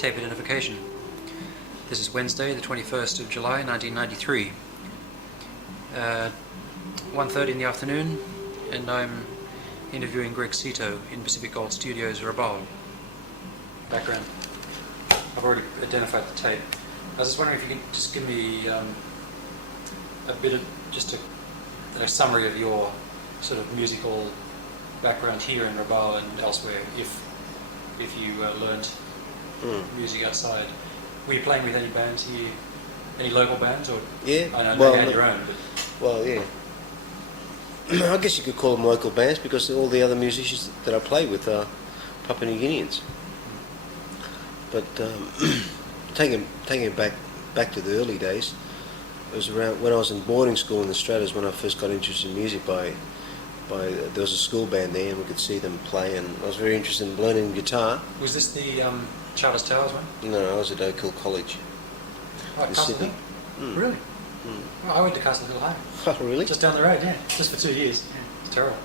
tape identification. This is Wednesday, the 21st of July, 1993. 1:30 in the afternoon, and I'm interviewing Greg Seeto in Pacific Gold Studios, Rabaul. Background. I've already identified the tape. I was just wondering if you could just give me a bit of just a summary of your sort of musical background here in Rabaul and elsewhere, if you learned music outside. Were you playing with any bands here, any local bands, or yeah? I know Well, you had your own, but well, yeah. I guess you could call them local bands because all the other musicians that I play with are Papua New Guineans. But taking it back to the early days, it was around when I was in boarding school in the Stratas when I first got interested in music. There was a school band there, and we could see them play, and I was very interested in learning guitar. Was this the Charles Towers one? No, I was at Oak Hill College in Sydney. Really? Well, I went to Castle Hill High. Oh, really? Just down the road, yeah. Just for 2 years. Yeah. It's terrible.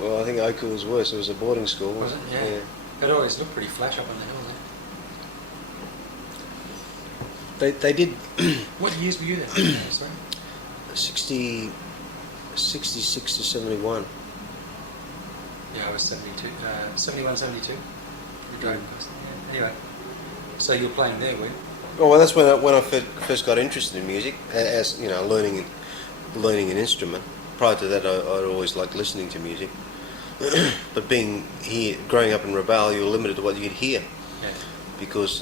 Well, I think Oak Hill was worse. It was a boarding school. Was it? Yeah. It always looked pretty flash up on the hill there. They did. What years were you there? Sorry? 66 to 71. Yeah, I was 72, 71, 72. We drove past. Yeah. Anyway, so you were playing there, were you? Oh, well, that's when I first got interested in music, as you know, learning an instrument. Prior to that, I'd always liked listening to music. But being here, growing up in Rabaul, you were limited to what you could hear, because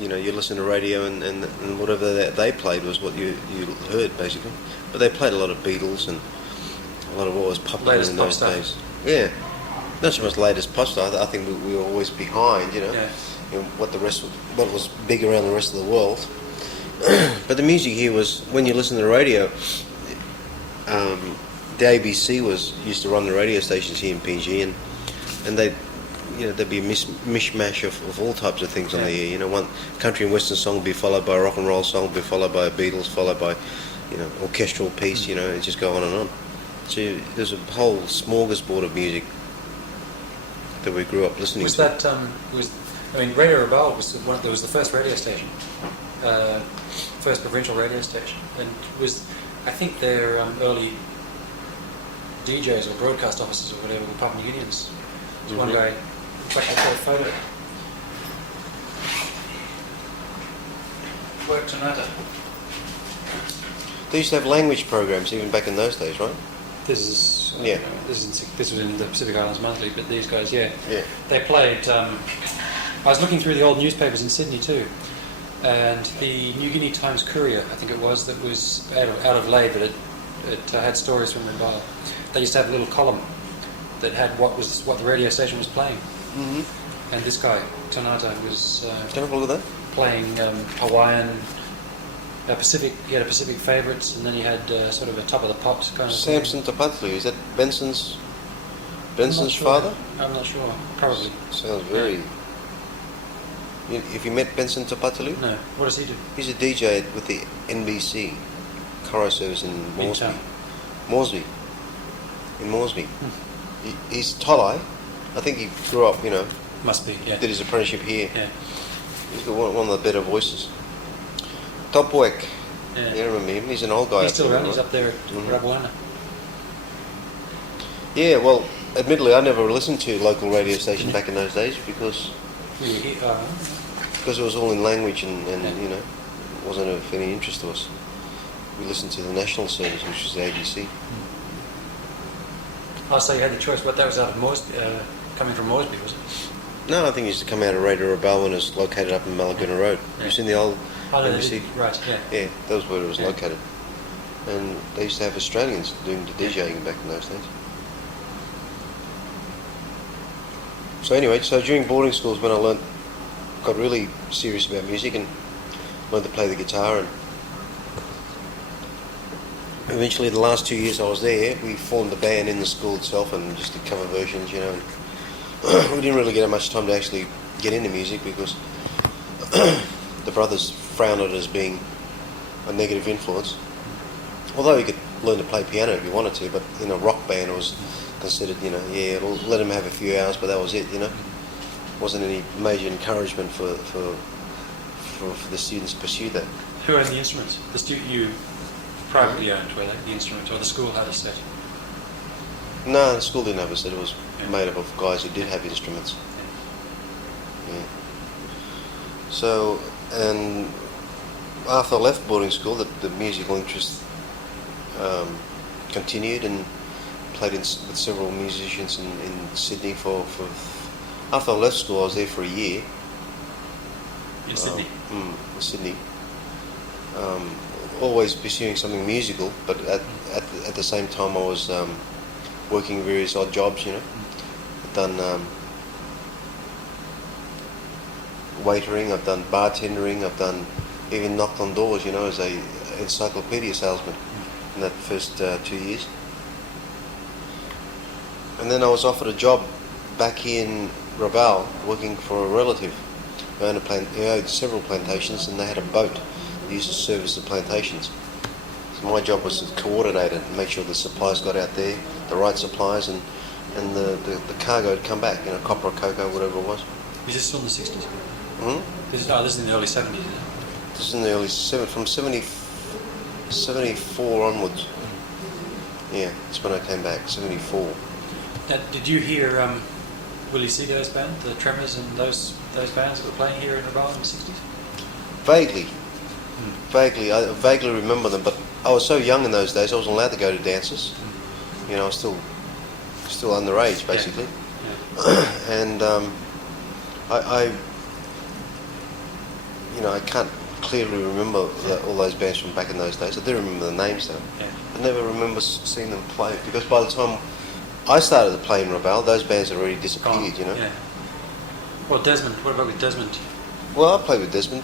you know, you listen to radio and whatever they played was what you heard basically. But they played a lot of Beatles and a lot of what was popular in those days. Yeah, not so much latest pop stuff. I think we were always behind, you know. Yeah. You know, what was big around the rest of the world. But the music here was, when you listen to the radio, the ABC used to run the radio stations here in PNG, and they, you know, there'd be a mishmash of all types of things on the air. You know, one country and western song would be followed by a rock and roll song, would be followed by a Beatles, followed by, you know, orchestral piece. You know, it just go on and on. So there's a whole smorgasbord of music that we grew up listening to. I mean, Radio Rabaul was the first radio station, first provincial radio station, and I think their early DJs or broadcast officers or whatever were Papua New Guineans. There's one guy, in fact, I saw a photo. Work Tonata. They used to have language programs even back in those days, right? This was in the Pacific Islands Monthly, but these guys, they played. I was looking through the old newspapers in Sydney too, and the New Guinea Times Courier, I think it was, that was out of Lae, but it had stories from Rabaul. They used to have a little column that had what the radio station was playing. Mm-hmm. And this guy, Tonata, was playing Hawaiian, Pacific. He had a Pacific Favourites, and then he had sort of a top of the pops kind of. Samson Tapatlu, is that Benson's father? I'm not sure. Probably. Sounds very. Have you met Benson Tapatlu? No. What does he do? He's a DJ with the NBC Karo service in Moresby. In Moresby. He's Tolai. I think he grew up, you know. Must be, yeah. Did his apprenticeship here. Yeah. He's got one of the better voices. Topwek. Yeah. You remember him? He's an old guy. He's still around. He's up there at Rabuana. Yeah, well, admittedly, I never listened to local radio station back in those days because it was all in language and you know, wasn't of any interest to us. We listened to the national service, which was the ABC. Oh, so you had the choice, but that was out of Moresby, coming from Moresby, was it? No, I think it used to come out of Radio Rabaul when it was located up in Malaguna Road. Yeah. You've seen the old ABC? Right, yeah. Yeah, that was where it was located. And they used to have Australians doing the DJing back in those days. So anyway, during boarding schools when I got really serious about music and learned to play the guitar, and eventually the last 2 years I was there, we formed a band in the school itself and just did cover versions, you know. And we didn't really get much time to actually get into music because the brothers frowned on it as being a negative influence. Although you could learn to play piano if you wanted to, but in a rock band it was considered, you know, let them have a few hours, but that was it, you know. wasn't any major encouragement for the students to pursue that. Who owned the instruments? The student you privately owned, were they, the instruments, or the school had a set? No, the school didn't have a set. It was made up of guys who did have instruments. Yeah. So, and after I left boarding school, the musical interest continued, and played with several musicians in Sydney for. After I left school, I was there for a year. In Sydney? In Sydney. Always pursuing something musical, but at the same time I was working various odd jobs, you know. I've done waitering, I've done bartendering, I've done even knocked on doors, you know, as a encyclopedia salesman in that first 2 years. And then I was offered a job back here in Rabaul, working for a relative who owned several plantations, and they had a boat that used to service the plantations. So my job was to coordinate it and make sure the supplies got out there, the right supplies, and the cargo had come back, you know, copper or cocoa, whatever it was. Is this still in the 60s? This is in the early 70s, isn't it? This is in the early from 74 onwards. Yeah, that's when I came back, 74. Now, did you hear Willie Seago's band, the Tremors, and those bands that were playing here in Rabaul in the 60s? Vaguely. I vaguely remember them, but I was so young in those days, I wasn't allowed to go to dances. You know, I was still underage, basically. Yeah. And I can't clearly remember all those bands from back in those days. I do remember the names though. Yeah. I never remember seeing them play, because by the time I started to play in Rabaul, those bands had already disappeared, you know. Yeah. Well, Desmond, what about with Desmond? Well, I played with Desmond.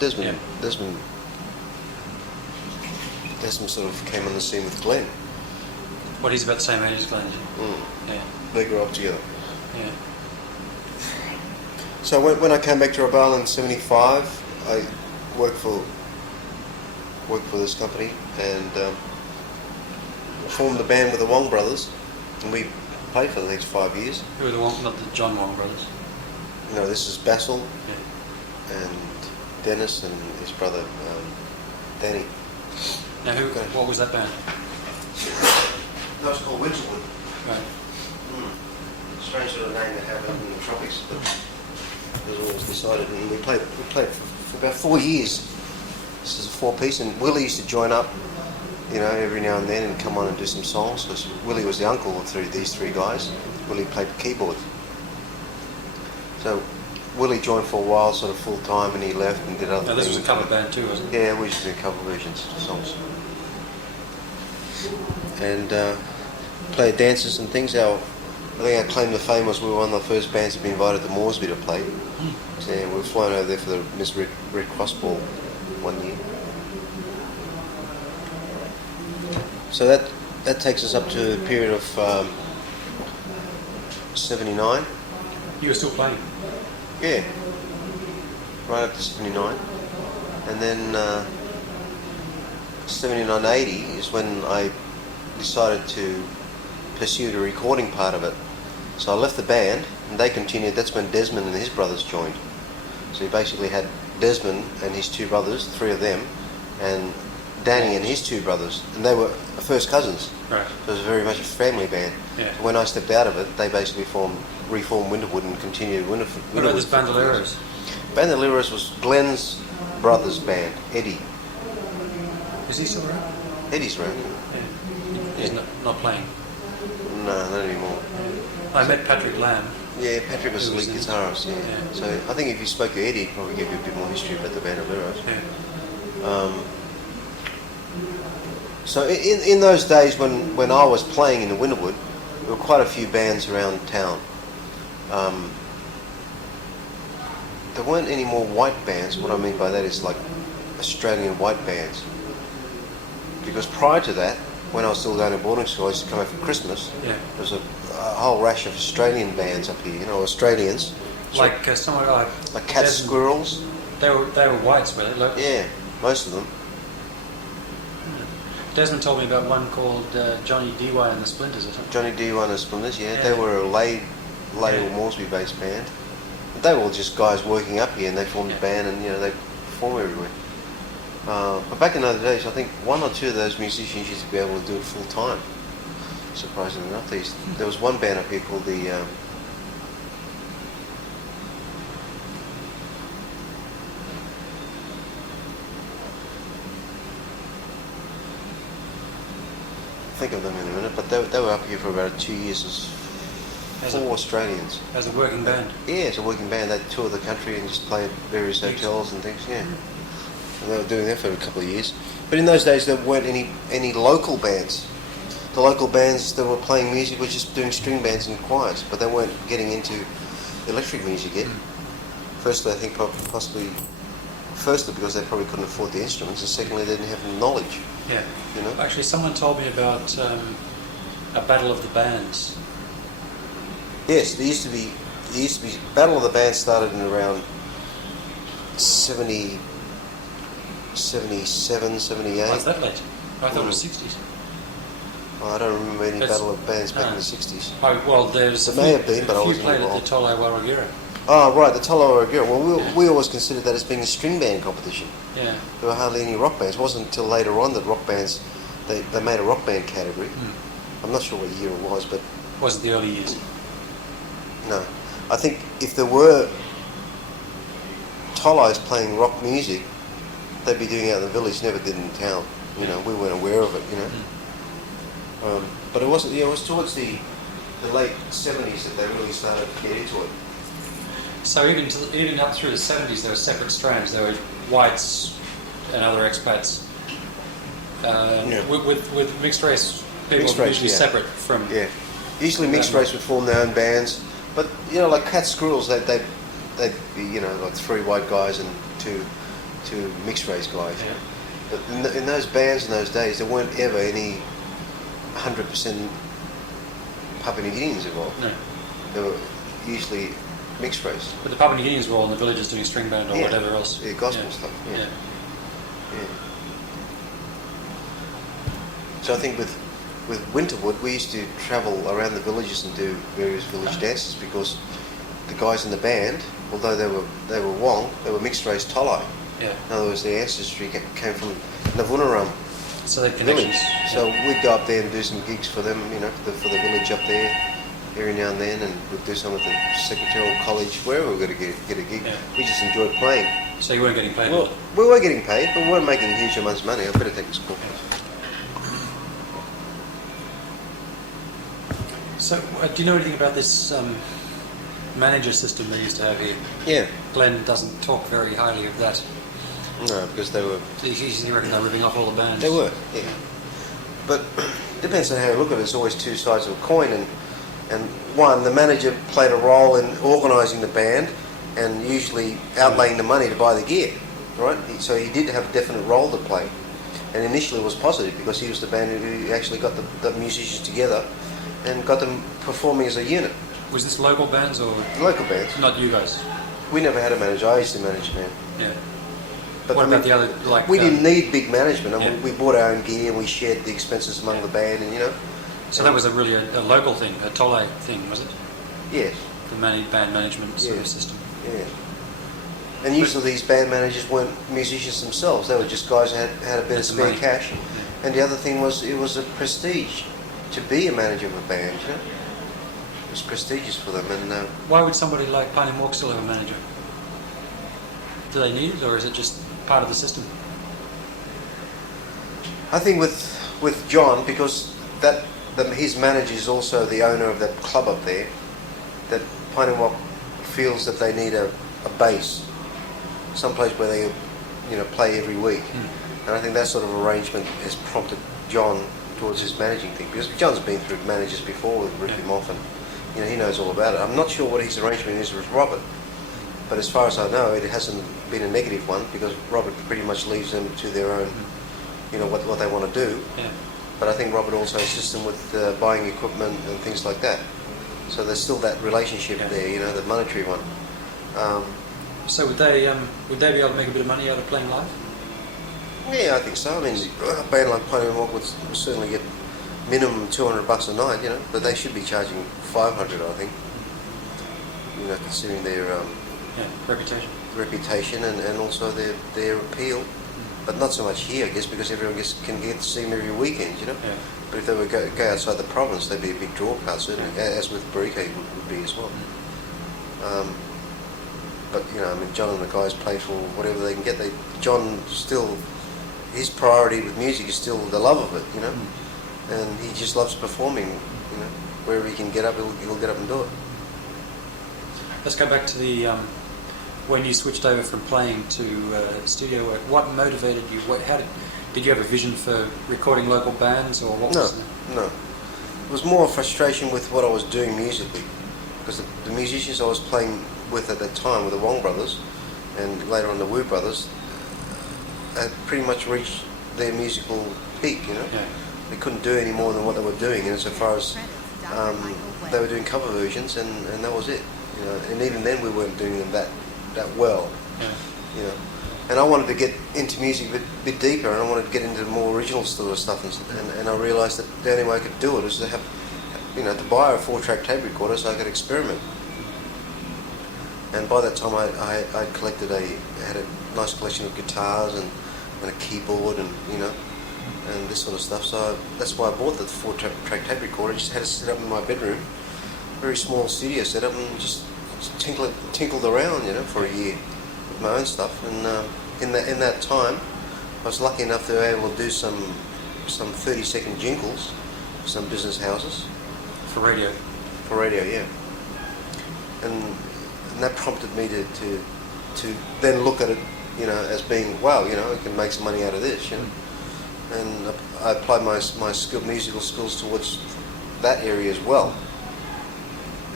Desmond sort of came on the scene with Glenn. What, he's about the same age as Glenn, is he? Yeah. They grew up together. Yeah. So when I came back to Rabaul in 75, I worked for this company and formed a band with the Wong brothers, and we played for the next 5 years. Who are the Wong, not the John Wong brothers? No, this is Basil and Dennis and his brother Danny. Now, what was that band? That was called Winterwood. Right. Strange sort of name to have in the tropics, but it was always decided. And we played for about 4 years. This is a 4-piece, and Willie used to join up, you know, every now and then and come on and do some songs, because Willie was the uncle of these three guys. Willie played the keyboard. So Willie joined for a while, sort of full time, and he left and did other things. This was a cover band too, wasn't it? Yeah, we used to do cover versions of songs. And played dances and things. I think our claim to fame was we were one of the first bands to be invited to Moresby to play. So we were flown over there for the Miss Red Cross Ball one year. So that takes us up to a period of 79. You were still playing? Yeah, right up to 79. And then 79-80 is when I decided to pursue the recording part of it. So I left the band and they continued. That's when Desmond and his brothers joined. So he basically had Desmond and his two brothers, 3 of them, and Danny and his 2 brothers, and they were first cousins. Right. So it was very much a family band. Yeah. So when I stepped out of it, they basically reformed Winterwood and continued Winterwood. What about this Bandoleros? Bandoleros was Glenn's brother's band, Eddie. Is he still around? Eddie's around. Yeah. He's not playing? No, not anymore. I met Patrick Lamb. Yeah, Patrick was the lead guitarist, yeah. So I think if you spoke to Eddie, he'd probably give you a bit more history about the Bandoleros. Yeah. So in those days when I was playing in the Winterwood, there were quite a few bands around town. There weren't any more white bands. What I mean by that is like Australian white bands. Because prior to that, when I was still going to boarding school, I used to come out for Christmas. Yeah. There was a whole rash of Australian bands up here, you know, Australians. Like someone like Cats Squirrels. They were whites, were they? Locals? Yeah, most of them. Desmond told me about one called Johnny D.Y. and the Splinters or something. Johnny D.Y. and the Splinters, yeah. They were a Moresby-based band. But they were all just guys working up here, and they formed a band, and they perform everywhere. But back in those days, I think one or two of those musicians used to be able to do it full time. Surprisingly enough, there was one band up here called the. Think of them in a minute, but they were up here for about 2 years as 4 Australians. As a working band? Yeah, as a working band. They toured the country and just played various hotels and things, yeah. And they were doing that for a couple of years. But in those days there weren't any local bands. The local bands that were playing music were just doing string bands and choirs, but they weren't getting into electric music yet. Firstly, I think possibly because they probably couldn't afford the instruments, and secondly they didn't have the knowledge. Yeah. Actually, someone told me about a battle of the bands. Yes, there used to be Battle of the Bands started in around 70, 77, 78. Why is that late? I thought it was 60s. I don't remember any Battle of Bands back in the 60s. Oh, well, there's It may have been, but I wasn't played involved. at the Tolai Warrigira. Oh, right, the Tolai Warrigira. Well, we always considered that as being a string band competition. Yeah. There were hardly any rock bands. It wasn't until later on that rock bands, they made a rock band category. I'm not sure what year it was, but... Wasn't the early years? No. I think if there were Tolais playing rock music, they'd be doing it out in the village, never did in town. We weren't aware of it, But it wasn't. It was towards the late 70s that they really started to get into it. So even up through the 70s, there were separate strands. There were whites and other expats. With mixed race people, usually separate from. Yeah, usually mixed race would form their own bands, but like Cats Squirrels, they'd be like 3 white guys and two mixed race guys. Yeah. But in those bands in those days, there weren't ever any 100% Papua New Guineans involved. No. They were usually mixed race. But the Papua New Guineans were all in the villages doing string band or whatever else. Yeah, gospel stuff. Yeah. So I think with Winterwood, we used to travel around the villages and do various village dances because the guys in the band, although they were Wong, they were mixed race Tolai. Yeah. In other words, their ancestry came from Navunaram So they village. So we'd go up there and do some gigs for them, for the village up there every now and then, and we'd do some at the secretarial college, wherever we were going to get a gig. Yeah. We just enjoyed playing. So you weren't getting paid? Well, we were getting paid, but we weren't making huge amounts of money. I better take this call. So do you know anything about this manager system they used to have here? Yeah. Glenn doesn't talk very highly of that. No, because they were... You reckon they're ripping off all the bands? They were, yeah. But depends on how you look at it. It's always two sides of a coin, and one, the manager played a role in organising the band and usually outlaying the money to buy the gear, right? So he did have a definite role to play. And initially it was positive because he was the band who actually got the musicians together and got them performing as a unit. Was this local bands or...? Local bands. Not you guys? We never had a manager. I used to manage a band. Yeah. But what about the other, like... We didn't need big management. I mean, we bought our own gear and we shared the expenses among the band and, So that was a local thing, a Tolai thing, was it? Yes. The band management sort of system. Yeah. And usually these band managers weren't musicians themselves. They were just guys who had a bit of spare cash. Yeah. And the other thing was it was a prestige to be a manager of a band, It was prestigious for them. And why would somebody like Pine and Walk still have a manager? Do they need it, or is it just part of the system? I think with John, because his manager is also the owner of that club up there, that Pine and Walk feels that they need a base, someplace where they play every week. And I think that sort of arrangement has prompted John towards his managing thing, because John's been through managers before with rip him off, and he knows all about it. I'm not sure what his arrangement is with Robert, but as far as I know, it hasn't been a negative one, because Robert pretty much leaves them to their own, what they want to do. Yeah. But I think Robert also assists them with buying equipment and things like that. So there's still that relationship there, the monetary one. So would they be able to make a bit of money out of playing live? Yeah, I think so. I mean, a band like Pine and Walk would certainly get minimum $200 a night, but they should be charging $500, I think. Considering their reputation and also their appeal. But not so much here, I guess, because everyone can get to see them every weekend, you know. Yeah. But if they were go outside the province, they'd be a big draw card, certainly, as with Barike would be as well. But you know, I mean, John and the guys play for whatever they can get. John still, his priority with music is still the love of it, you know, and he just loves performing. You know, wherever he can get up, he'll get up and do it. Let's go back to the when you switched over from playing to studio work. What motivated you? Did you have a vision for recording local bands, or what? No. It was more a frustration with what I was doing musically, because the musicians I was playing with at that time were the Wong brothers, and later on the Wu brothers, had pretty much reached their musical peak. You know, they couldn't do any more than what they were doing, and so far as they were doing cover versions, and that was it. You know, and even then we weren't doing them that well. You know. And I wanted to get into music a bit deeper, and I wanted to get into more original sort of stuff, and I realised that the only way I could do it is to have, you know, to buy a 4-track tape recorder so I could experiment. And by that time I had a nice collection of guitars and a keyboard and, you know, and this sort of stuff. So that's why I bought the 4-track tape recorder. I just had it set up in my bedroom, very small studio setup, and just tinkled around, you know, for a year. My own stuff, and in that time I was lucky enough to be able to do some 30-second jingles for some business houses for radio, yeah, and that prompted me to then look at it, you know, as being, wow, you know, I can make some money out of this, you know. And I applied my musical skills towards that area as well,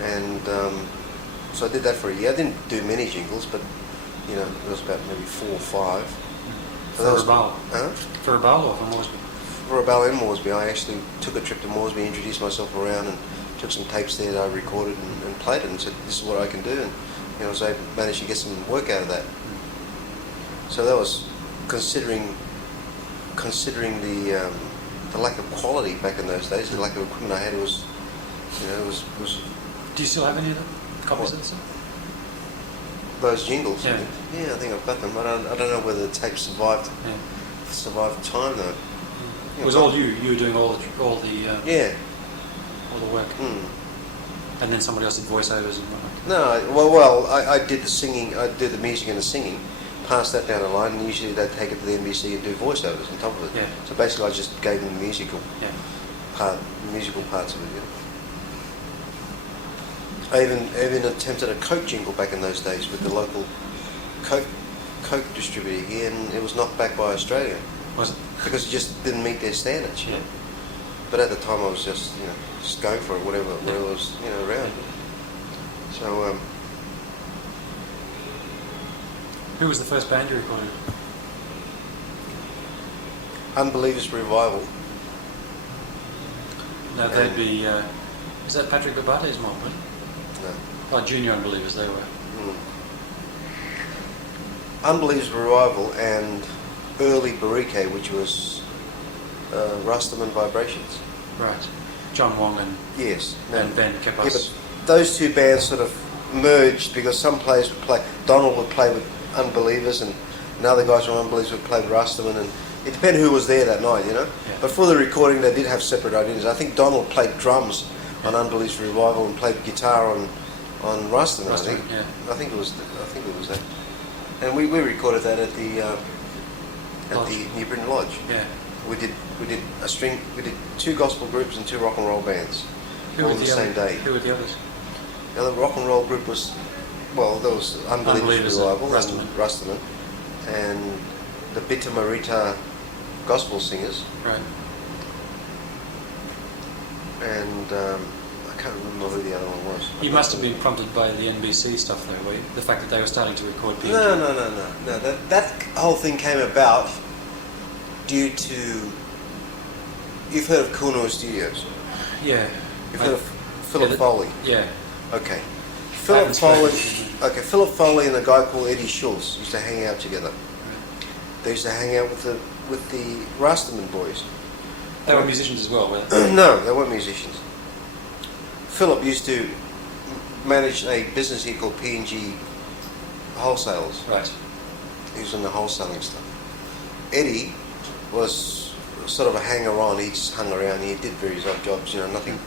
and so I did that for a year. I didn't do many jingles, but you know, it was about maybe 4 or 5. For Rabaul? For Rabaul or for Moresby? For Rabaul and Moresby. I actually took a trip to Moresby, introduced myself around, and took some tapes there that I recorded and played it, and said, this is what I can do, and you know, so I managed to get some work out of that. So that was considering the lack of quality back in those days, the lack of equipment I had. It was, you know, it was. Do you still have any of the copies of this? Those jingles? Yeah, I think I've got them. I don't know whether the tape survived time though. It was all you were doing all the all the work. And then somebody else did voiceovers and whatnot. No, well, I did the singing. I did the music and the singing. Passed that down the line, and usually they'd take it to the NBC and do voiceovers on top of it. So basically, I just gave them the musical parts of it. You know? I even attempted a Coke jingle back in those days with the local Coke distributor here, and it was knocked back by Australia. Was it? Because it just didn't meet their standards, you know. But at the time I was just, you know, just going for it, whatever was, you know, around. So, who was the first band you recorded? Unbelievers Revival. No, they'd be, is that Patrick Babate's mom, right? No. Like Junior Unbelievers, they were. Unbelievers Revival and early Barike, which was Rastaman Vibrations. Right. John Wong and Ben Kepas. Yeah, but those two bands sort of merged because some players would play. Donald would play with Unbelievers, and other guys from Unbelievers would play with Rastaman, and it depended who was there that night, you know. Yeah. But for the recording, they did have separate identities. I think Donald played drums on Unbelievers Revival and played guitar on Rastaman. I think it was that. And we recorded that at the New Britain Lodge. Yeah. We did 2 gospel groups and 2 rock and roll bands all on the same day. Who were the others? The other rock and roll group was, well, there was Unbelievers Revival and Rastaman, and the Bita Marita gospel singers. Right. And I can't remember who the other one was. You must have been prompted by the NBC stuff though, were you? The fact that they were starting to record PNG. No. That whole thing came about due to... You've heard of Kunua Studios? Yeah. You've heard of Philip Foley? Yeah. Okay. Philip Foley and a guy called Eddie Schultz used to hang out together. They used to hang out with the Rastaman boys. They were musicians as well, weren't they? No, they weren't musicians. Philip used to manage a business here called PNG wholesalers. Right. He was in the wholesaling stuff. Eddie was sort of a hanger-on. He just hung around. He did various odd jobs. Nothing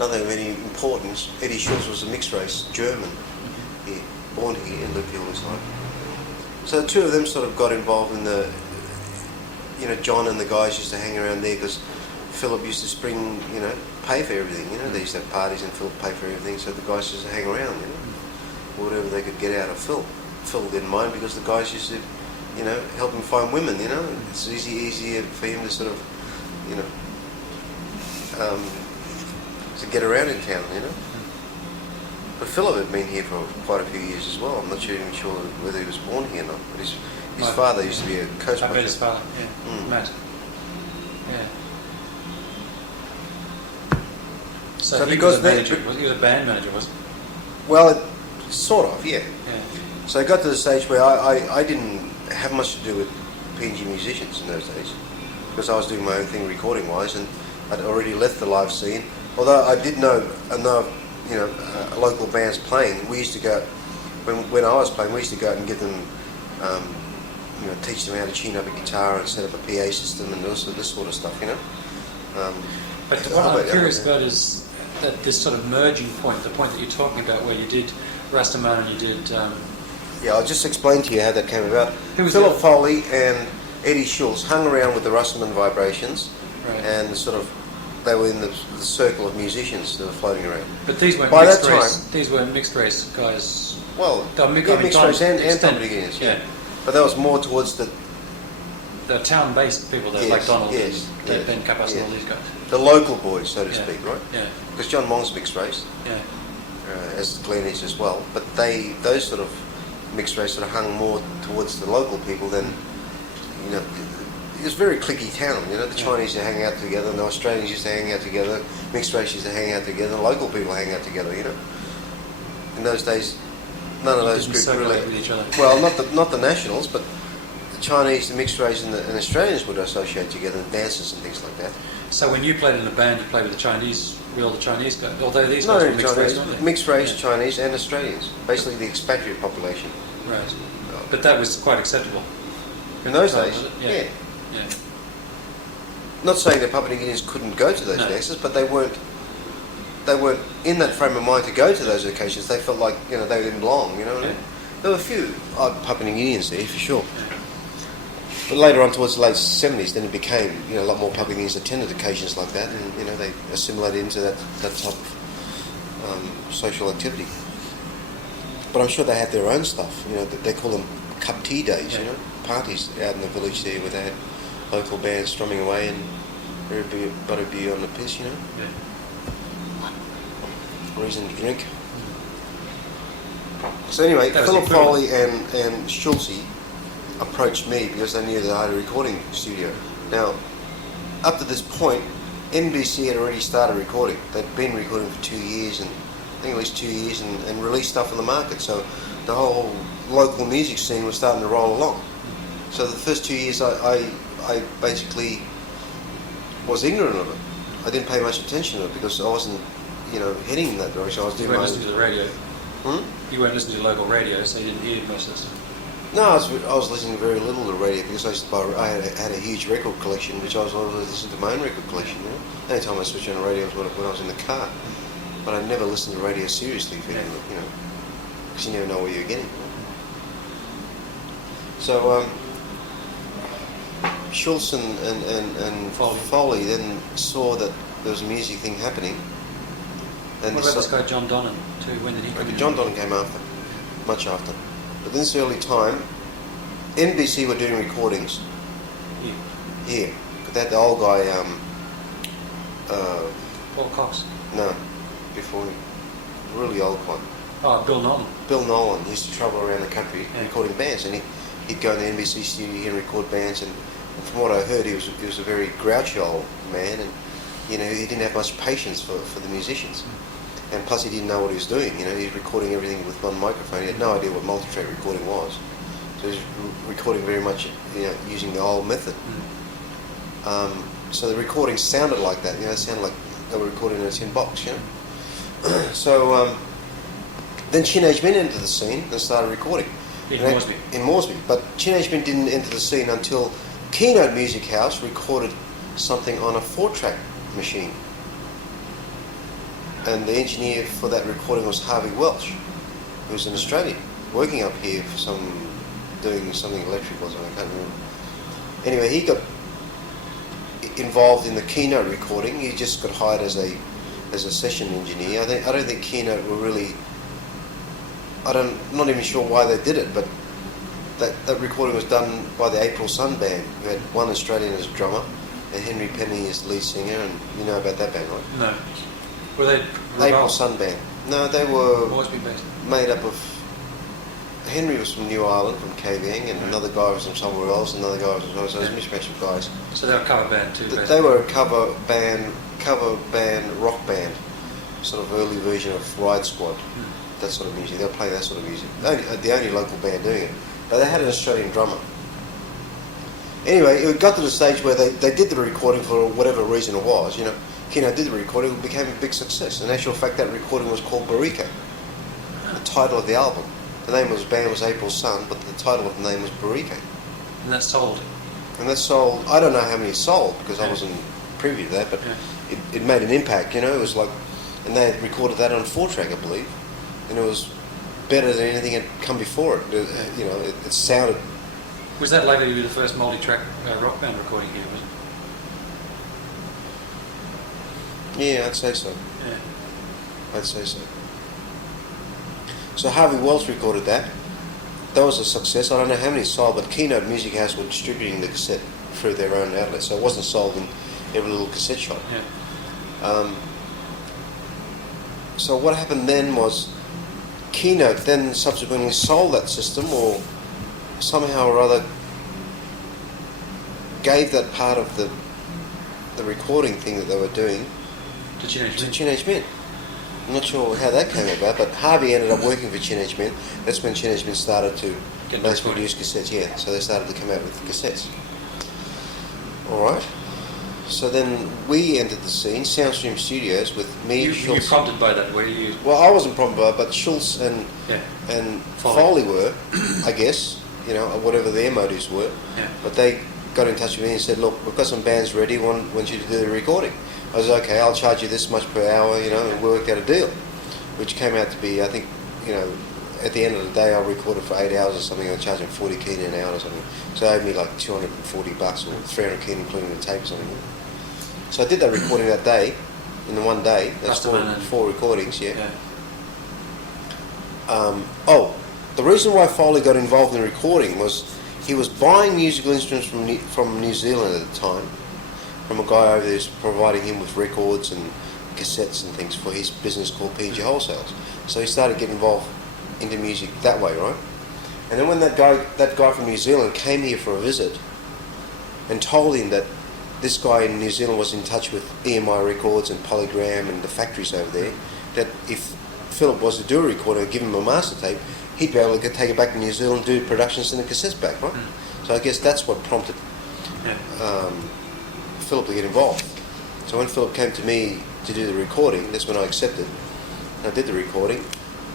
of any importance. Eddie Schultz was a mixed race German. He born here and lived here all his life. So the two of them sort of got involved in the. John and the guys used to hang around there because Philip used to pay for everything. They used to have parties and Philip paid for everything. So the guys used to hang around. Whatever they could get out of Phil. Phil didn't mind because the guys used to, help him find women. It's easier for him to sort of, to get around in town. But Philip had been here for quite a few years as well. I'm not even sure whether he was born here or not. But his father used to be a coach. I bet his father. Yeah. Matt. Yeah. So he was a manager. He was a band manager, was he? Well, sort of, yeah. So I got to the stage where I didn't have much to do with PNG musicians in those days because I was doing my own thing recording-wise, and I'd already left the live scene. Although I did know local bands playing. We used to go when I was playing. We used to go out and give them, teach them how to tune up a guitar and set up a PA system and also this sort of stuff. But what I'm curious about is that this sort of merging point, the point that you're talking about, where you did Rastaman and you did. Yeah, I'll just explain to you how that came about. Philip Foley and Eddie Schultz hung around with the Rastaman vibrations, right. And they were in the circle of musicians that were floating around. But these weren't These were mixed race guys. Well, mixed race and indigeneous, yeah. But that was more towards the town-based people, like Donald, Ben Kapas and all these guys. The local boys, so to speak, right? Yeah. Because John Mong's mixed race. Yeah. As Glenn is as well. But those sort of mixed race sort of hung more towards the local people than, it was a very cliquey town. The Chinese used to hang out together, and the Australians used to hang out together, mixed race used to hang out together, and local people hang out together. In those days, none of those groups really. With each other. Well, not the nationals, but the Chinese, the mixed race, and the Australians would associate together in dances and things like that. So when you played in the band, you played with the Chinese guys. Although these guys were mixed race, weren't they? Mixed race, Chinese and Australians, basically the expatriate population. Right. But that was quite acceptable. In those days, yeah. Not saying that Papua New Guineans couldn't go to those dances, but they weren't in that frame of mind to go to those occasions. They felt like they didn't belong. What I mean? There were a few odd Papua New Guineans there for sure. But later on, towards the late 70s, then it became a lot more Papua New Guineans attended occasions like that, and they assimilated into that type of social activity. But I'm sure they had their own stuff. They call them cup tea days. Parties out in the village there where they had local bands strumming away and everybody on the piss. Reason to drink. So anyway, Philip Foley and Schultze approached me because they knew that I had a recording studio. Now, up to this point, NBC had already started recording. They'd been recording for 2 years, and I think at least 2 years, and released stuff on the market. So the whole local music scene was starting to roll along. So the first 2 years, I basically was ignorant of it. I didn't pay much attention to it because I wasn't, heading in that direction. I was doing You weren't listening to the radio. Hmm? You weren't listening to local radio, so you didn't hear most of this. No, I was listening very little to radio because I had a huge record collection, which I was always listening to my own record collection. The only time I switched on the radio was when I was in the car. But I never listened to radio seriously, because you never know what you're getting. So Schultz and Foley then saw that there was a music thing happening. And what about this guy John Donnan too? When did he come in? John Donnan came after, much after. But in this early time, NBC were doing recordings here. But they had the old guy, Paul Cox. No, before him, really old one. Oh, Bill Nolan. Bill Nolan used to travel around the country recording bands, and he'd go to the NBC studio and record bands. And from what I heard, he was a very grouchy old man, and he didn't have much patience for the musicians. And plus, he didn't know what he was doing. He was recording everything with one microphone. He had no idea what multi-track recording was. So he was recording very much, using the old method. So the recording sounded like that. It sounded like they were recording in a tin box. So then Teenage Men entered the scene and started recording. In Moresby. But Teenage Men didn't enter the scene until Keynote Music House recorded something on a 4-track machine. And the engineer for that recording was Harvey Welsh, who was an Australian, working up here for doing something electrical or something, I can't remember. Anyway, he got involved in the Keynote recording. He just got hired as a session engineer. I don't think Keynote were really... I'm not even sure why they did it, but that recording was done by the April Sun Band, who had one Australian as drummer and Henry Penny as lead singer, and you know about that band, right? No. Were they April Sun Band? No, they were based? made up of... Henry was from New Ireland, from KVang, and another guy was from somewhere else, another guy was from somewhere else, so it was a mishmash of guys. So they were a cover band too, basically. They were a cover band, rock band, sort of early version of Ride Squad, that sort of music. They were playing that sort of music. The only local band doing it. But they had an Australian drummer. Anyway, it got to the stage where they did the recording for whatever reason it was, you know. Kino did the recording, it became a big success. In actual fact, that recording was called Barika, the title of the album. The name of the band was April Sun, but the title of the name was Barika. And that sold? And that sold, I don't know how many it sold, because I wasn't privy to that, but it made an impact, you know. It was like, and they had recorded that on 4-track, I believe, and it was better than anything that had come before it. You know, it sounded... Was that likely to be the first multi-track rock band recording here, was it? Yeah, I'd say so. Yeah. I'd say so. So Harvey Welsh recorded that. That was a success. I don't know how many sold, but Keynote Music House were distributing the cassette through their own outlet, so it wasn't sold in every little cassette shop. Yeah. So what happened then was Keynote then subsequently sold that system, or somehow or other gave that part of the recording thing that they were doing to Teenage Men. I'm not sure how that came about, but Harvey ended up working for Teenage Men. That's when Teenage Men started to mass produce cassettes, yeah. So they started to come out with cassettes. Alright. So then we entered the scene, Soundstream Studios, with me, You Schultz. were prompted by that, were you? Well, I wasn't prompted by it, but Schultz and Foley were, I guess, you know, whatever their motives were. Yeah. But they got in touch with me and said, look, we've got some bands ready, want you to do the recording. I was okay, I'll charge you this much per hour, you know, and we worked out a deal, which came out to be, I think, you know, at the end of the day I recorded for 8 hours or something, I charged him 40 keen an hour or something, so they owed me like $240 or 300 keen including the tape or something. So I did that recording that day, in the one day, that's four recordings, yeah. The reason why Foley got involved in the recording was he was buying musical instruments from New Zealand at the time, from a guy over there who's providing him with records and cassettes and things for his business called PG Wholesales. So he started getting involved into music that way, right? And then when that guy from New Zealand came here for a visit and told him that this guy in New Zealand was in touch with EMI Records and Polygram and the factories over there, that if Philip was to do a recording and give him a master tape, he'd be able to take it back to New Zealand, do productions and the cassettes back, right? So I guess that's what prompted Philip to get involved. So when Philip came to me to do the recording, that's when I accepted. I did the recording,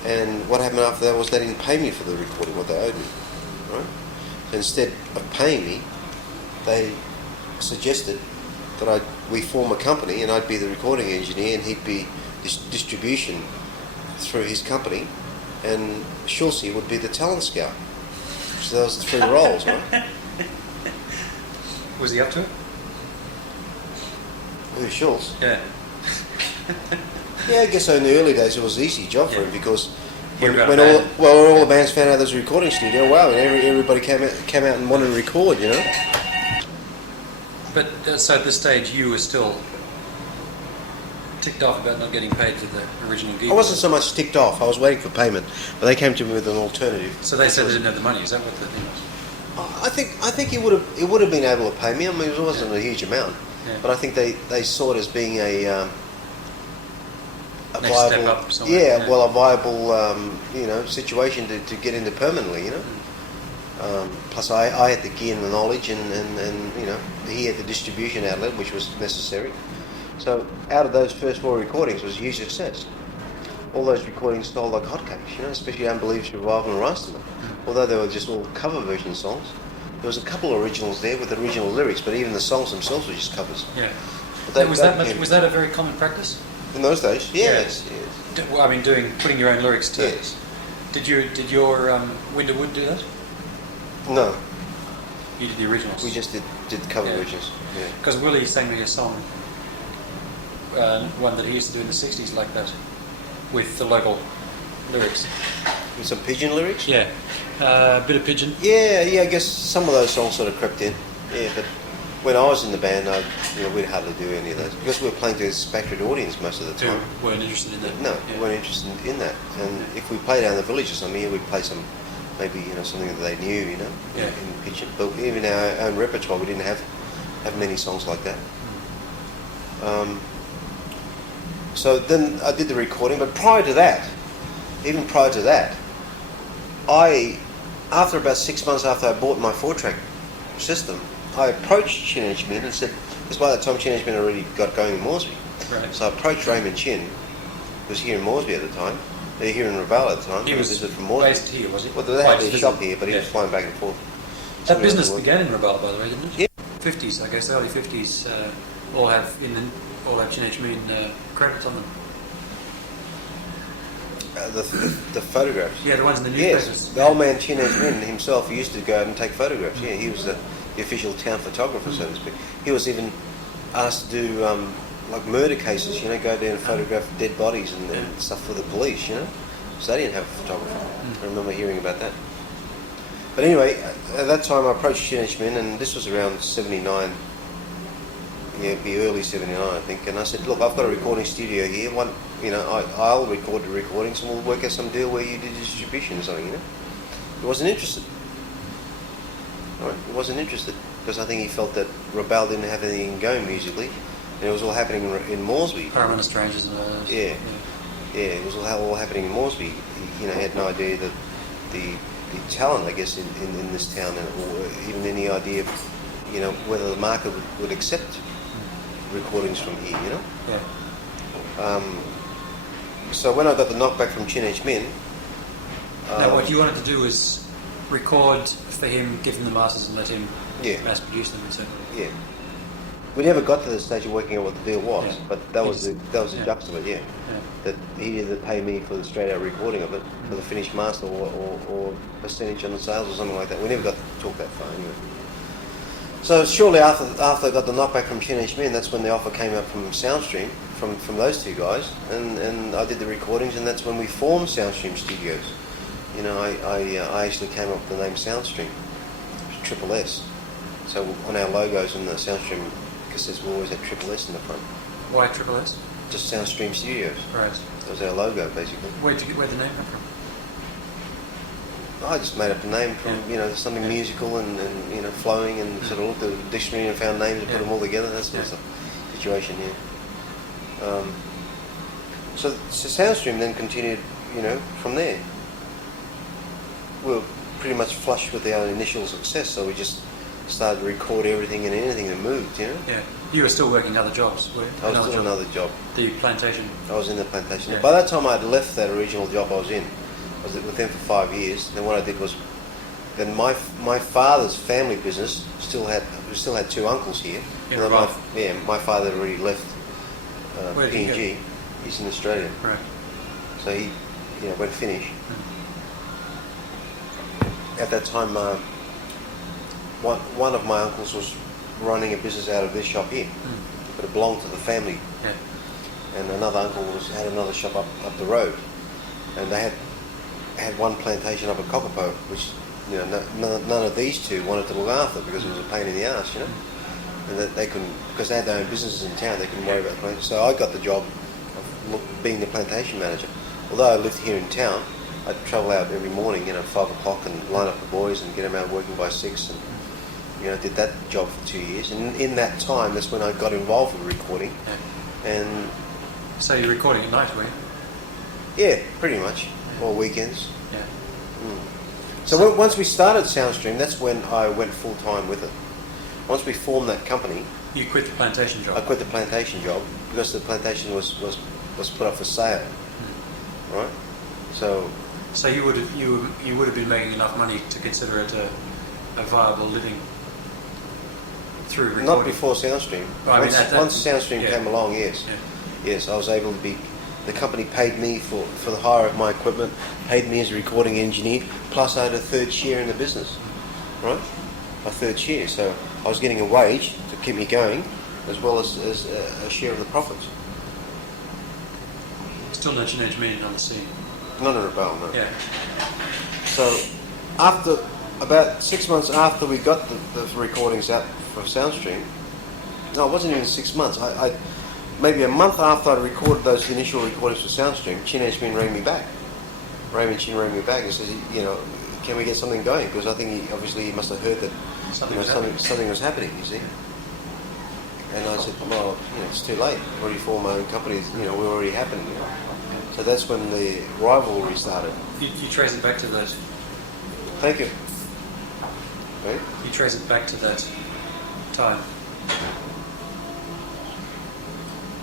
and what happened after that was they didn't pay me for the recording, what they owed me, right? So instead of paying me, they suggested that we form a company and I'd be the recording engineer and he'd be distribution through his company, and Schultz would be the talent scout. So those are 3 roles, right? Was he up to it? Who, Schultz? Yeah. Yeah, I guess so in the early days it was an easy job for him, because when all the bands found out there was a recording studio, wow, and everybody came out and wanted to record, you know. But so at this stage you were still ticked off about not getting paid for the original gig? I wasn't so much ticked off, I was waiting for payment, but they came to me with an alternative. So they said they didn't have the money, is that what the thing was? I think it would have been able to pay me. I mean, it wasn't a huge amount, but I think they saw it as being a viable, step up somewhere, a viable situation to get into permanently, you know. Plus, I had the gear and the knowledge, and you know, he had the distribution outlet, which was necessary. So out of those first 4 recordings was a huge success. all those recordings sold like hotcakes, especially Unbelievers, Revival and Rastaman. Although they were just all cover version songs, there was a couple of originals there with original lyrics, but even the songs themselves were just covers. Yeah. But was that a very common practice? In those days? Yes. I mean, putting your own lyrics to it. Yes. Did your Winterwood do that? No. You did the originals? We just did cover versions. Yeah. Because Willie sang me a song, one that he used to do in the 60s like that, with the local lyrics. With some pidgin lyrics? Yeah. A bit of pidgin. Yeah, I guess some of those songs sort of crept in. Yeah, but when I was in the band, we'd hardly do any of those because we were playing to an expatriate audience most of the time. Who weren't interested in that? No, we weren't interested in that. And if we played out in the village or something, we'd play some, maybe something that they knew, in pidgin. But even our own repertoire, we didn't have many songs like that. So then I did the recording, but prior to that, after about 6 months after I bought my 4-track system, I approached Chin H Min and said, because by that time Chin H Min already got going in Moresby. Right. So I approached Raymond Chin, who was here in Moresby at the time, here in Rabaul at the time. He was from Moresby. based here, was he? Well, they had their shop here, but he was flying back and forth. That business began in Rabaul, by the way, didn't it? Yeah. 50s, I guess, early 50s, all have Chin H Min credits on them. The photographs. Yeah, the ones in the newspapers. Yes, the old man Chin H Min himself used to go out and take photographs. Yeah, he was the official town photographer, so to speak. He was even asked to do like murder cases, go down and photograph dead bodies and stuff for the police, So they didn't have a photographer. I remember hearing about that. But anyway, at that time I approached Chin H Min, and this was around 79. Yeah, it'd be early 79, I think. And I said, look, I've got a recording studio here. I'll record the recordings and we'll work out some deal where you do distribution or something, He wasn't interested. All right, he wasn't interested because I think he felt that Rabaul didn't have anything going musically, and it was all happening in Moresby. Paramount Strangers and yeah, it was all happening in Moresby. He had no idea that the talent, I guess, in this town, or even any idea of, whether the market would accept recordings from here, Yeah. So when I got the knockback from Chin H Min... now what you wanted to do was record for him, give him the masters and let him mass produce them and so. Yeah. We never got to the stage of working out what the deal was, but that was the crux of it, yeah. That he'd either pay me for the straight out recording of it, for the finished master, or percentage on the sales or something like that. We never got to talk that far anyway. So shortly after I got the knockback from Chin H Min, that's when the offer came up from Soundstream, from those two guys, and I did the recordings, and that's when we formed Soundstream Studios. I actually came up with the name Soundstream, Triple S. So on our logos and the Soundstream cassettes, we always had Triple S in the front. Why Triple S? Just Soundstream Studios. Right. That was our logo, basically. Where'd the name come from? I just made up a name from, something musical and flowing, and sort of looked at the dictionary and found names and put them all together. That's the situation, So Soundstream then continued, from there. We were pretty much flush with our initial success, so we just started to record everything and anything that moved, Yeah. You were still working other jobs, were you? I was doing another job. The plantation? I was in the plantation. Yeah. By that time I had left that original job I was in. I was with them for 5 years. Then what I did was, then my father's family business still had two uncles here. My father had already left PNG. He's in Australia. Right. So he, went Finnish. At that time, one of my uncles was running a business out of this shop here, but it belonged to the family. Yeah. And another uncle had another shop up the road, and they had one plantation up at Kokopo, which none of these two wanted to look after because it was a pain in the ass, and that they couldn't, because they had their own businesses in town, they couldn't worry about the plantation. So I got the job of being the plantation manager. Although I lived here in town, I'd travel out every morning, 5 o'clock, and line up the boys and get them out working by 6, and did that job for 2 years. And in that time, that's when I got involved with recording. And so you're recording at night, were you? Yeah, pretty much, or weekends. Yeah. So once we started Soundstream, that's when I went full time with it. Once we formed that company, you quit the plantation job. I quit the plantation job because the plantation was put up for sale. right? So you would have been making enough money to consider it a viable living through recording? Not before Soundstream. Well, once Soundstream yeah. came along, yes. Yeah. Yes, I was able to be... The company paid me for the hire of my equipment, paid me as a recording engineer, plus I had a third share in the business, right? A third share. So I was getting a wage to keep me going, as well as a share of the profits. Still no teenage meeting on the scene. Not in Rabaul, no. Yeah. So after about 6 months after we got the recordings out for Soundstream, no, it wasn't even 6 months. I maybe a month after I recorded those initial recordings for Soundstream, Chin Edgeman rang me back. Raymond Chin rang me back and says, can we get something going? Because I think he must have heard that something was happening, you see. And I said, well, it's too late. I've already formed my own company. We're already happening. So that's when the rivalry started. You trace it back to that. Thank you. Right? You trace it back to that time.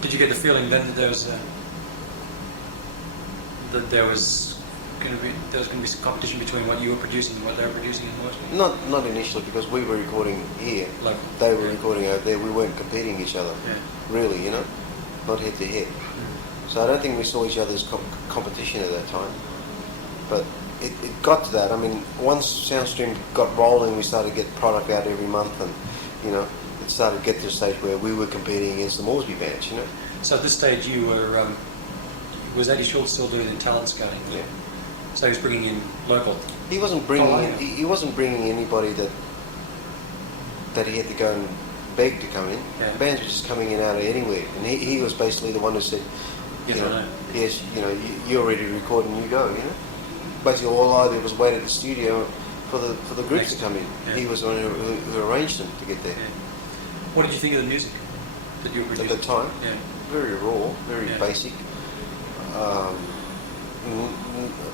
Did you get the feeling then that there was going to be some competition between what you were producing and what they were producing in Wesleyan? Not initially, because we were recording here. Like, they were recording over there. We weren't competing each other, really, not head to head. So I don't think we saw each other's competition at that time. But it got to that. I mean, once Soundstream got rolling, we started to get product out every month, and it started to get to a stage where we were competing against the Moresby bands. So at this stage, you were was Eddie Schultz still doing in talent scouting? Yeah. So he was bringing in local. He wasn't bringing anybody that he had to go and beg to come in. Yeah. Bands were just coming in out of anywhere, and he was basically the one who said, yes, you're ready to record and you go. Basically, all I did was wait at the studio for the groups to come in. Yeah. He was the one who arranged them to get there. Yeah. What did you think of the music that you were producing? At the time, very raw, very basic.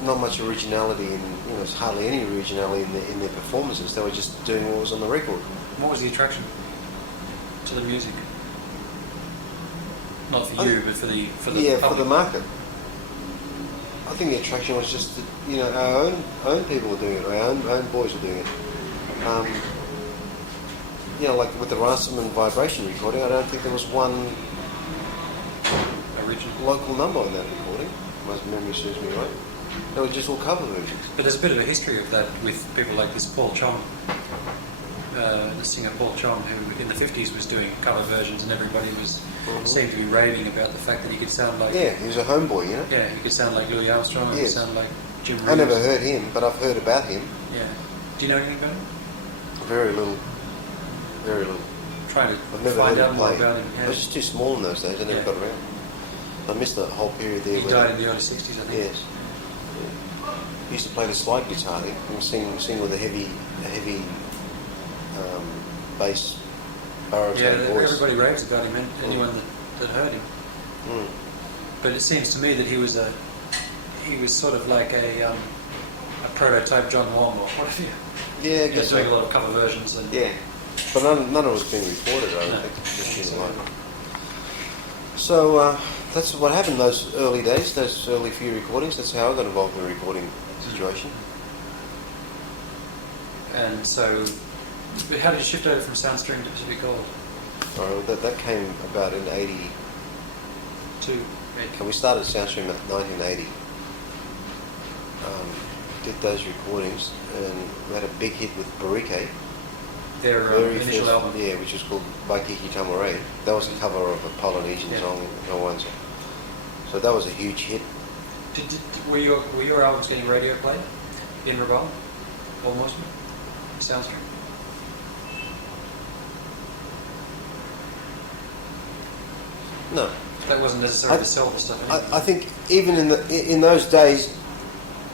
Not much originality, there's hardly any originality in their performances. They were just doing what was on the record. What was the attraction to the music? Not for you, but for the public. For the market. I think the attraction was just that our own people were doing it, our own boys were doing it. Like with the Rassam and Vibration recording, I don't think there was one original local number on that recording. My memory serves me right. They were just all cover versions. But there's a bit of a history of that with people like this Paul Chong, the singer Paul Chong, who in the 50s was doing cover versions, and everybody seemed to be raving about the fact that he could sound like... Yeah, he was a homeboy, Yeah, he could sound like Louis Armstrong, he could sound like Jim Reeves. I never heard him, but I've heard about him. Yeah. Do you know anything about him? Very little. Very little. Trying to I've never find heard out him more play. about him. Yeah. I was just too small in those days, I never got around. I missed the whole period there. He died in the early 60s, I think. Yes. Yeah. He used to play the slide guitar, I think, and sing with a heavy bass, baritone voice. Everybody raves about him, anyone that heard him. Mm. But it seems to me that he was sort of like a prototype John Wong or whatever. Yeah, I He was guess doing so. a lot of cover versions. And But none of it was being recorded, I don't think. Just being live. So that's what happened those early days, those early few recordings. That's how I got involved in the recording situation. And so, but how did you shift over from Soundstream to Pacific Gold? That came about in 82. And we started Soundstream in 1980. Did those recordings, and we had a big hit with Barike. Their initial album? Yeah, which was called Waikiki Tamarei. That was a cover of a Polynesian song in Hawaii. So that was a huge hit. Were your albums getting radio play in Rabaul? Almost? Soundstream? No. That wasn't necessarily the sell the stuff. I think even in those days,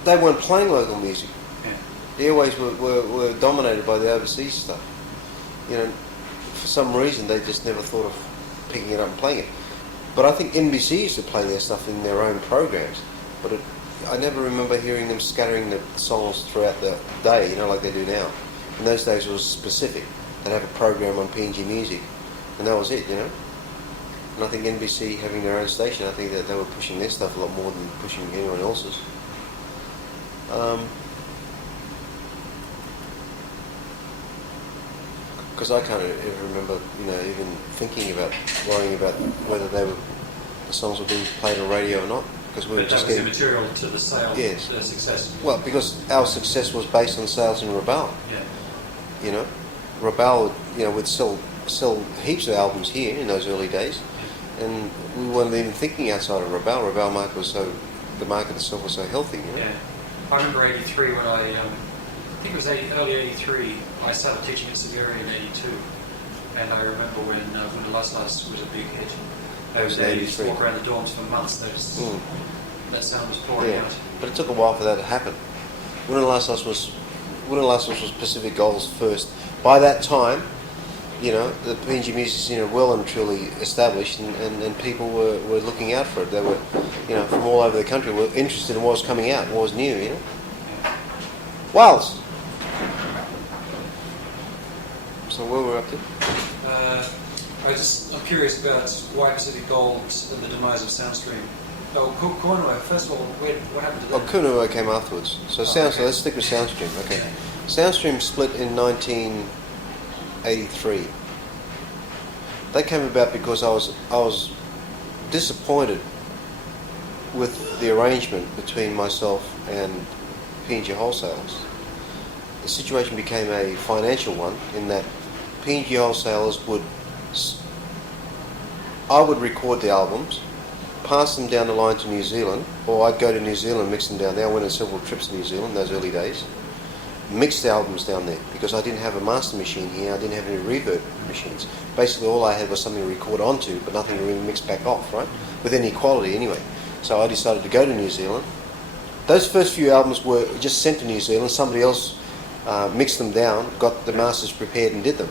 they weren't playing local music. Yeah. The airways were dominated by the overseas stuff. For some reason they just never thought of picking it up and playing it. But I think NBC used to play their stuff in their own programs. But I never remember hearing them scattering the songs throughout the day, like they do now. In those days it was specific. They'd have a program on PNG Music, and that was it, And I think NBC having their own station, I think that they were pushing their stuff a lot more than pushing anyone else's. Because I can't ever remember, even thinking about, worrying about whether the songs were being played on radio or not. Because we were just getting material to the sales, yes, the success. Well, because our success was based on sales in Rabaul. Yeah. Rabaul, would sell heaps of albums here in those early days, and we weren't even thinking outside of Rabaul. Rabaul market was the market itself was so healthy. Yeah. I remember '83 when I think it was early '83. I started teaching at Siberia in '82, and I remember when Winterwood was a big hit. Those days, walk around the dorms for months. That sound was pouring out. But it took a while for that to happen. Winterwood was Pacific Gold's first. By that time, the PNG music scene are well and truly established, and people were looking out for it. They were, from all over the country, were interested in what was coming out, what was new. Wales. So where we're up to? I'm curious about why Pacific Gold and the demise of Soundstream. Oh, Kornua, first of all, what happened to that? Kornua came afterwards. So let's stick with Soundstream. Okay. Soundstream split in 1983. That came about because I was disappointed with the arrangement between myself and PNG wholesalers. The situation became a financial one in that PNG wholesalers I would record the albums, pass them down the line to New Zealand, or I'd go to New Zealand and mix them down there. I went on several trips to New Zealand in those early days, mixed the albums down there because I didn't have a master machine here, I didn't have any reverb machines. Basically all I had was something to record onto, but nothing to really mix back off, right? With any quality anyway. So I decided to go to New Zealand. Those first few albums were just sent to New Zealand, somebody else mixed them down, got the masters prepared and did them.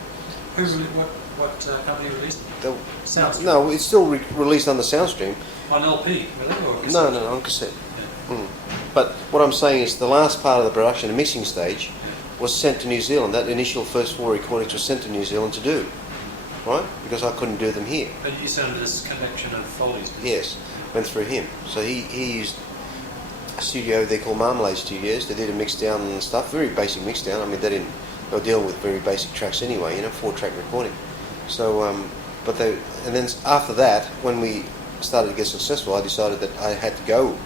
What company released it? Soundstream? No, it's still released on the Soundstream. On LP, really? Or cassette? No, on cassette. Yeah. But what I'm saying is the last part of the production, the mixing stage, was sent to New Zealand. That initial first 4 recordings were sent to New Zealand to do, right? Because I couldn't do them here. And you sent this connection of Foley's? Yes, went through him. So he used a studio they call Malay Studios. They did a mix down and stuff, very basic mix down. I mean, they were dealing with very basic tracks anyway, 4-track recording. So, and then after that, when we started to get successful, I decided that I had to go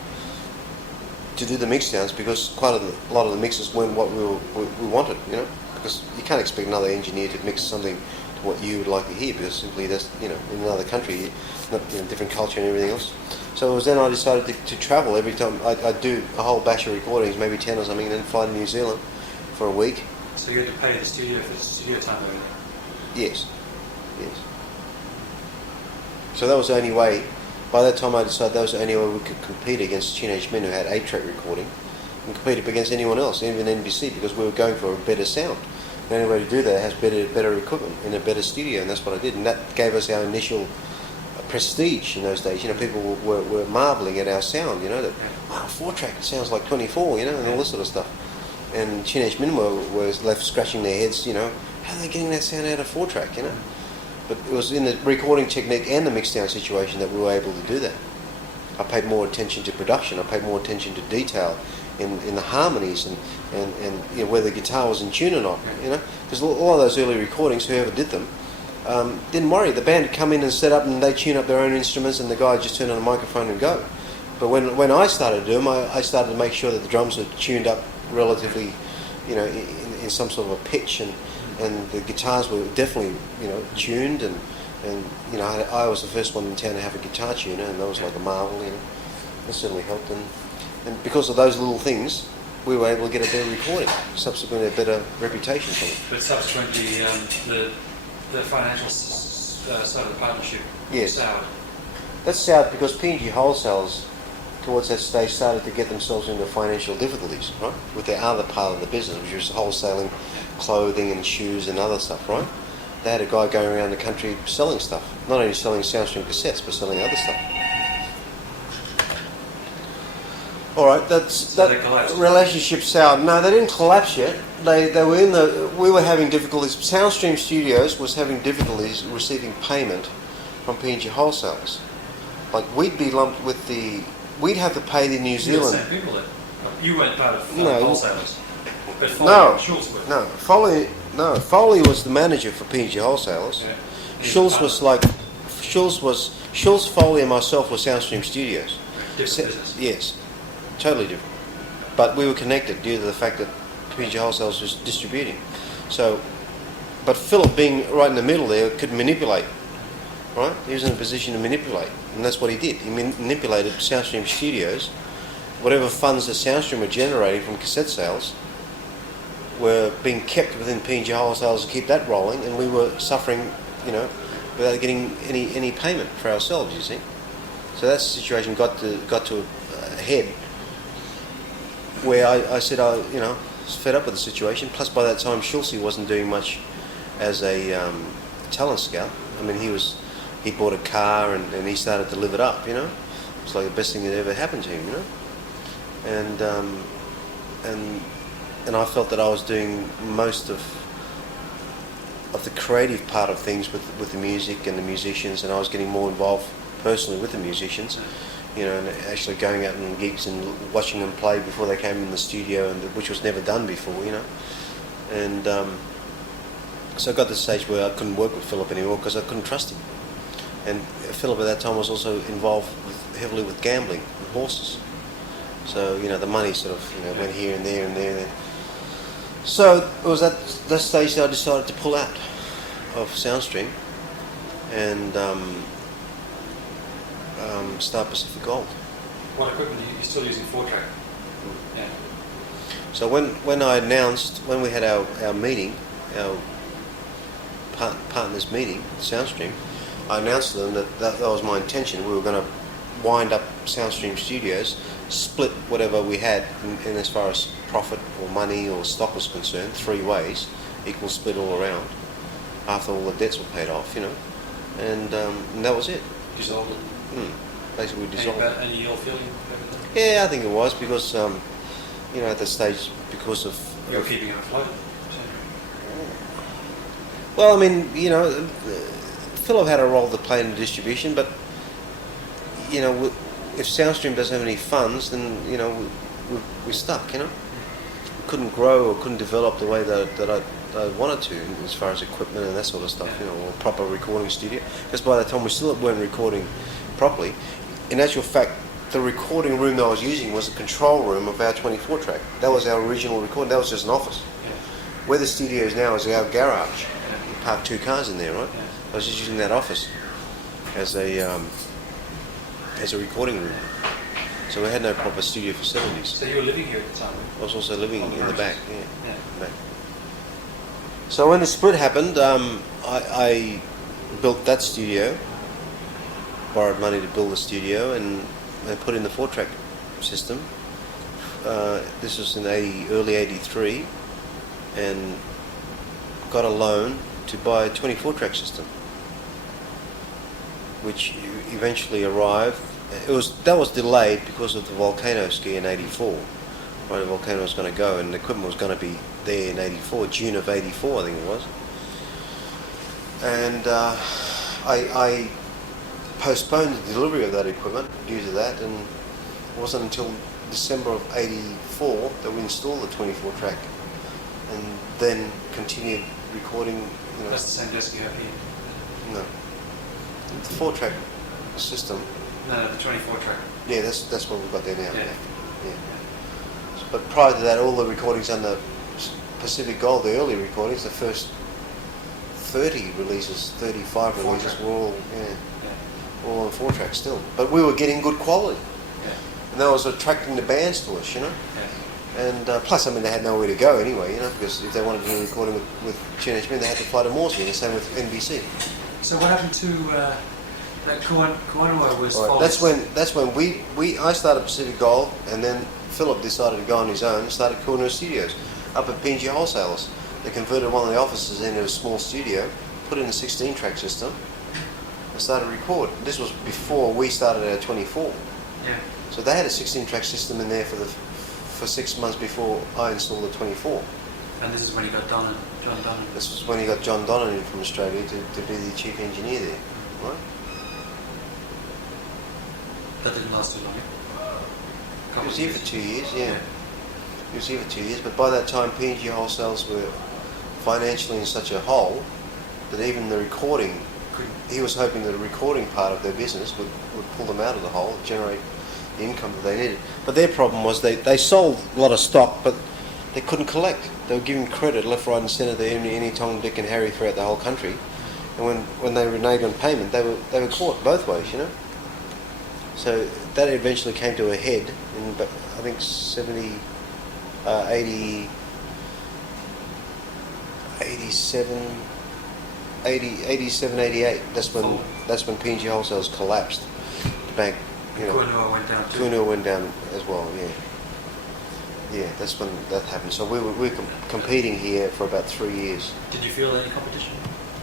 to do the mix downs because quite a lot of the mixes weren't what we wanted, because you can't expect another engineer to mix something to what you would like to hear because simply that's, in another country, different culture and everything else. So it was then I decided to travel every time. I'd do a whole batch of recordings, maybe 10 or something, and then fly to New Zealand for a week. So you had to pay the studio for the studio time over there? Yes. So that was the only way. By that time I decided that was the only way we could compete against teenage men who had 8-track recording and compete against anyone else, even NBC, because we were going for a better sound. The only way to do that has better equipment in a better studio, and that's what I did. And that gave us our initial prestige in those days. People were marvelling at our sound, that, wow, 4-track, it sounds like 24, and all this sort of stuff. And teenage men were left scratching their heads, how are they getting that sound out of 4-track, But it was in the recording technique and the mixdown situation that we were able to do that. I paid more attention to production. I paid more attention to detail in the harmonies and whether the guitar was in tune or not. Because all of those early recordings, whoever did them, didn't worry. The band would come in and set up and they tune up their own instruments, and the guy would just turn on the microphone and go. But when I started to do them, I started to make sure that the drums were tuned up relatively, in some sort of a pitch, and the guitars were definitely, tuned, and I was the first one in town to have a guitar tuner, and that was like a marvel, That certainly helped, and because of those little things, we were able to get a better recording, subsequently a better reputation for it. But subsequently, the financial side of the partnership soured. That's soured because PNG wholesalers, towards that stage, started to get themselves into financial difficulties, right? With their other part of the business, which was wholesaling clothing and shoes and other stuff, right? They had a guy going around the country selling stuff. Not only selling Soundstream cassettes, but selling other stuff. All right, So they collapsed. Relationship soured. No, they didn't collapse yet. They were we were having difficulties. Soundstream Studios was having difficulties receiving payment from PNG wholesalers. Like we'd be lumped with we'd have to pay the New Zealand. You're the same people then. You weren't part of No. wholesalers. But No, Schultz were. no. Foley was the manager for PNG wholesalers. Yeah. Schultz was like Schultz, Foley, and myself were Soundstream Studios. Different business. Yes, totally different. But we were connected due to the fact that PNG wholesalers was distributing. So, but Philip, being right in the middle there, could manipulate. Right, he was in a position to manipulate, and that's what he did. He manipulated Soundstream Studios. Whatever funds that Soundstream were generating from cassette sales were being kept within PNG wholesalers to keep that rolling, and we were suffering, without getting any payment for ourselves. You see, so that situation got to a head where I said I was fed up with the situation. Plus, by that time, Schultz wasn't doing much as a talent scout. I mean, he bought a car and he started to live it up. It's like the best thing that ever happened to him. And I felt that I was doing most of the creative part of things with the music and the musicians, and I was getting more involved personally with the musicians, and actually going out on gigs and watching them play before they came in the studio, which was never done before, And so I got to the stage where I couldn't work with Philip anymore because I couldn't trust him. And Philip at that time was also involved heavily with gambling, with horses. So, the money sort of, went here and there and there and there. So it was at that stage that I decided to pull out of Soundstream and start Pacific Gold. What equipment are you still using? 4-track? Yeah. So when I announced, when we had our meeting, our partners meeting, Soundstream, I announced to them that was my intention. We were going to wind up Soundstream Studios, split whatever we had in as far as profit or money or stock was concerned, 3 ways, equal split all around, after all the debts were paid off, and that was it. Dissolved it? Basically dissolved. Any ill feeling over that? Yeah, I think it was because, at that stage, because of... You're keeping it afloat? Well, I mean, Philip had a role to play in the distribution, but, if Soundstream doesn't have any funds, then, we're stuck, We couldn't grow or couldn't develop the way that I wanted to as far as equipment and that sort of stuff, or proper recording studio. Because by that time we still weren't recording properly. In actual fact, the recording room that I was using was the control room of our 24-track. That was our original recording. That was just an office. Yeah. Where the studio is now is our garage. We parked 2 cars in there, right? Yeah. I was just using that office as a recording room. So we had no proper studio facilities. So you were living here at the time? I was also living in the back, Yeah. back. So when the split happened, I built that studio, borrowed money to build the studio, and put in the 4-track system. This was in early '83, and got a loan to buy a 24-track system, which eventually arrived. That was delayed because of the volcano ski in '84. Right, the volcano was going to go, and the equipment was going to be there in '84, June of '84, I think it was. And I postponed the delivery of that equipment due to that, and it wasn't until December of '84 that we installed the 24-track, and then continued recording. That's the same desk you have here? No, the 4-track system. No, the 24-track. Yeah, that's what we've got there now. Yeah. But prior to that, all the recordings under Pacific Gold, the early recordings, the first 30 releases, 35 releases, were all all on 4-track still. But we were getting good quality, and that was attracting the bands to us, And plus, I mean, they had nowhere to go anyway, because if they wanted to do a recording with Teenage Men, they had to fly to Moresby, and the same with NBC. So what happened to that Kawanua was? Right. That's when I started Pacific Gold, and then Philip decided to go on his own and started Kawanua Studios up at PNG Wholesalers. They converted one of the offices into a small studio, put in a 16-track system, and started to record. This was before we started our 24. Yeah. So they had a 16-track system in there for 6 months before I installed the 24. And this is when he got John Donnan. This was when he got John Donnan in from Australia to be the chief engineer there, right? That didn't last too long. He was here for 2 years, yeah. He was here for 2 years, but by that time P&G Wholesales were financially in such a hole that even the recording, he was hoping that the recording part of their business would pull them out of the hole, generate the income that they needed. But their problem was they sold a lot of stock, but they couldn't collect. They were giving credit left, right and centre to any Tom, Dick and Harry throughout the whole country. And when they reneged on payment, they were caught both ways, you know. So that eventually came to a head in, I think, 87, 88. That's when P&G Wholesales collapsed. The bank, you know. Kokopo went down too. Kokopo went down as well. Yeah. Yeah, that's when that happened. So we were competing here for about 3 years. Did you feel any competition?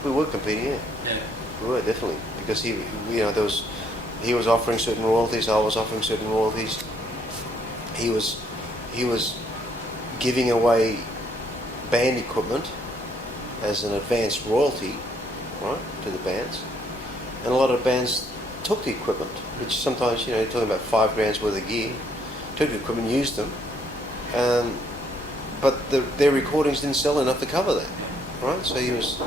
We were competing, yeah. Yeah. We were definitely, because he was offering certain royalties. I was offering certain royalties. He was giving away band equipment as an advanced royalty, right, to the bands, and a lot of bands took the equipment, which sometimes, you know, you're talking about $5,000 worth of gear, took the equipment, used them, but their recordings didn't sell enough to cover that, right? So he was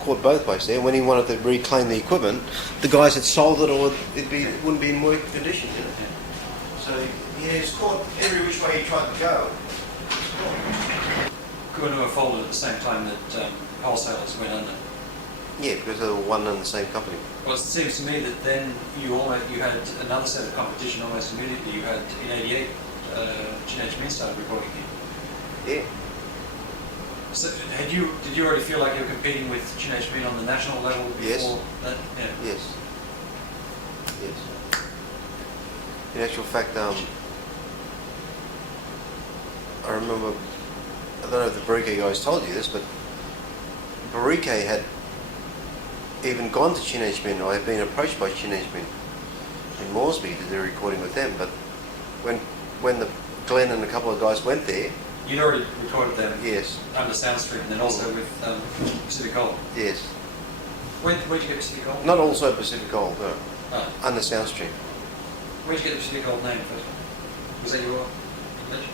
caught both ways there. When he wanted to reclaim the equipment, the guys had sold it, or it wouldn't be in working condition, you know. So yeah, it's caught every which way he tried to go. Kokopo folded at the same time that wholesalers went under. Yeah, because they were one and the same company. Well, it seems to me that then you had another set of competition almost immediately. You had in '88, GHM started recording here. Yeah. So did you already feel like you were competing with GHM on the national level before Yes. that? Yeah. Yes. Yes. In actual fact, I remember, I don't know if the Barike guys told you this, but Barike had even gone to GHM, or had been approached by GHM in Moresby to do a recording with them, but when Glenn and a couple of guys went there. You'd already recorded them. Yes. Under Soundstream, and then also with Pacific Gold. Yes. Where'd you get Pacific Gold? Not also Pacific Gold, no. Oh. Under Soundstream. Where'd you get the Pacific Gold name first? Was that your invention?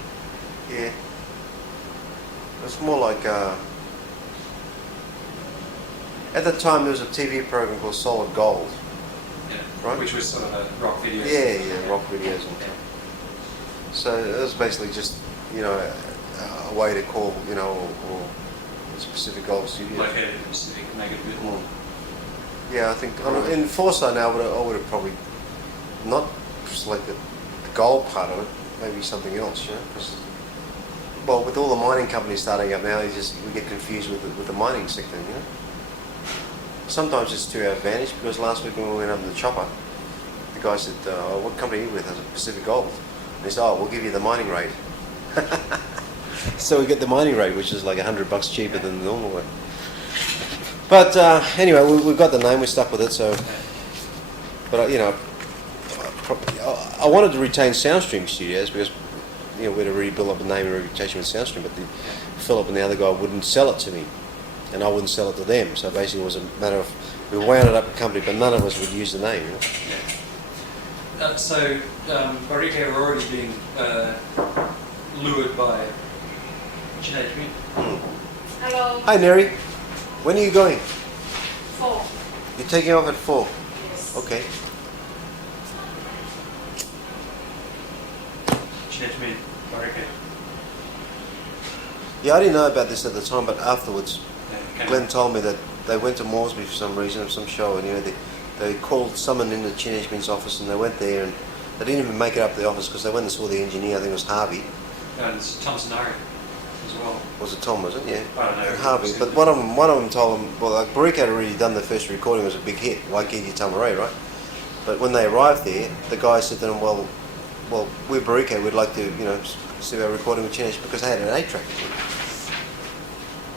Yeah. It's more like, at the time there was a TV program called Solid Gold. Yeah. Right? Which was sort of a rock video. Yeah, rock videos and stuff. So it was basically just, you know, a way to call, you know, or it's Pacific Gold Studios. Located in the Pacific, make it a bit more. Yeah, I think in foresight now, I would have probably not selected the gold part of it, maybe something else, you know. Because, well, with all the mining companies starting up now, we get confused with the mining sector, you know. Sometimes it's to our advantage, because last week when we went up in the chopper, the guy said, oh, what company are you with? I said, Pacific Gold. And he said, oh, we'll give you the mining rate. So we get the mining rate, which is like $100 cheaper than the normal one. But anyway, we got the name, we stuck with it. So, but you know, I wanted to retain Soundstream Studios because, you know, we'd already built up a name and reputation with Soundstream. But Philip and the other guy wouldn't sell it to me, and I wouldn't sell it to them. So basically, it was a matter of we wound it up a company, but none of us would use the name. You know? So Barike were already being lured by GHM. Hello. Hi, Neri. When are you going? 4. You're taking off at 4. Yes. Okay. GHM, Barike. Yeah, I didn't know about this at the time, but afterwards, Yeah, Glenn told me that they went to Moresby for some reason, or some show, and you know, they called someone in the GHM's office, and they went there, and they didn't even make it up to the office because they went and saw the engineer. I think it was Harvey. And it's Tom Sonari as well. Was it Tom? Was it? Yeah. I don't know. And Harvey. But one of them told them, well, like Barike had already done the first recording. It was a big hit, like Iggy Tamaray, right? But when they arrived there, the guy said to them, well, we're Barike. We'd like to, you know, see our recording with GHM, because they had an 8-track.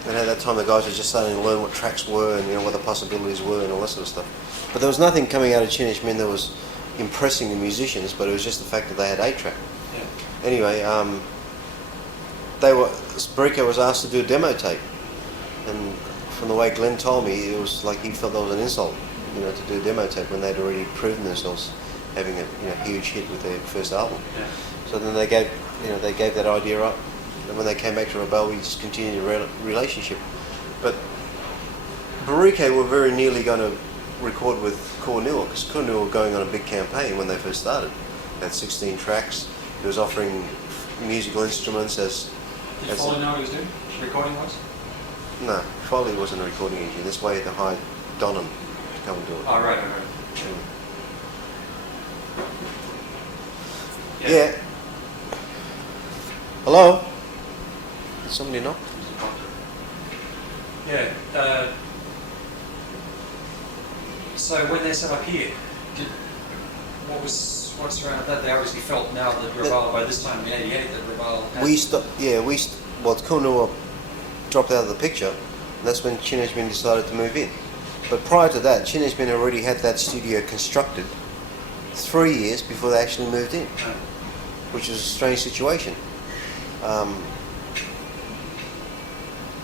And at that time, the guys were just starting to learn what tracks were and, you know, what the possibilities were and all that sort of stuff. But there was nothing coming out of GHM that was impressing the musicians, but it was just the fact that they had 8-track. Yeah. Anyway, Barike was asked to do a demo tape, and from the way Glenn told me, it was like he felt that was an insult, you know, to do a demo tape when they'd already proven themselves having a huge hit with their first album. Yeah. So then they gave that idea up, and when they came back to Rabaul, we just continued the relationship. But Baruke were very nearly going to record with Kornua, because Kornua were going on a big campaign when they first started. They had 16 tracks. He was offering musical instruments as... Did Foley know what he was doing? Recording was? No, Foley wasn't a recording engineer. That's why he had to hire Donham to come and do it. Oh, right. Yeah. Hello? Did somebody knock? Yeah. So when they set up here, what's around that? They obviously felt now that Rabaul, by this time in '88, that Rabaul had... Kornua dropped out of the picture, and that's when Chinejmin decided to move in. But prior to that, Chinejmin already had that studio constructed 3 years before they actually moved in, which was a strange situation.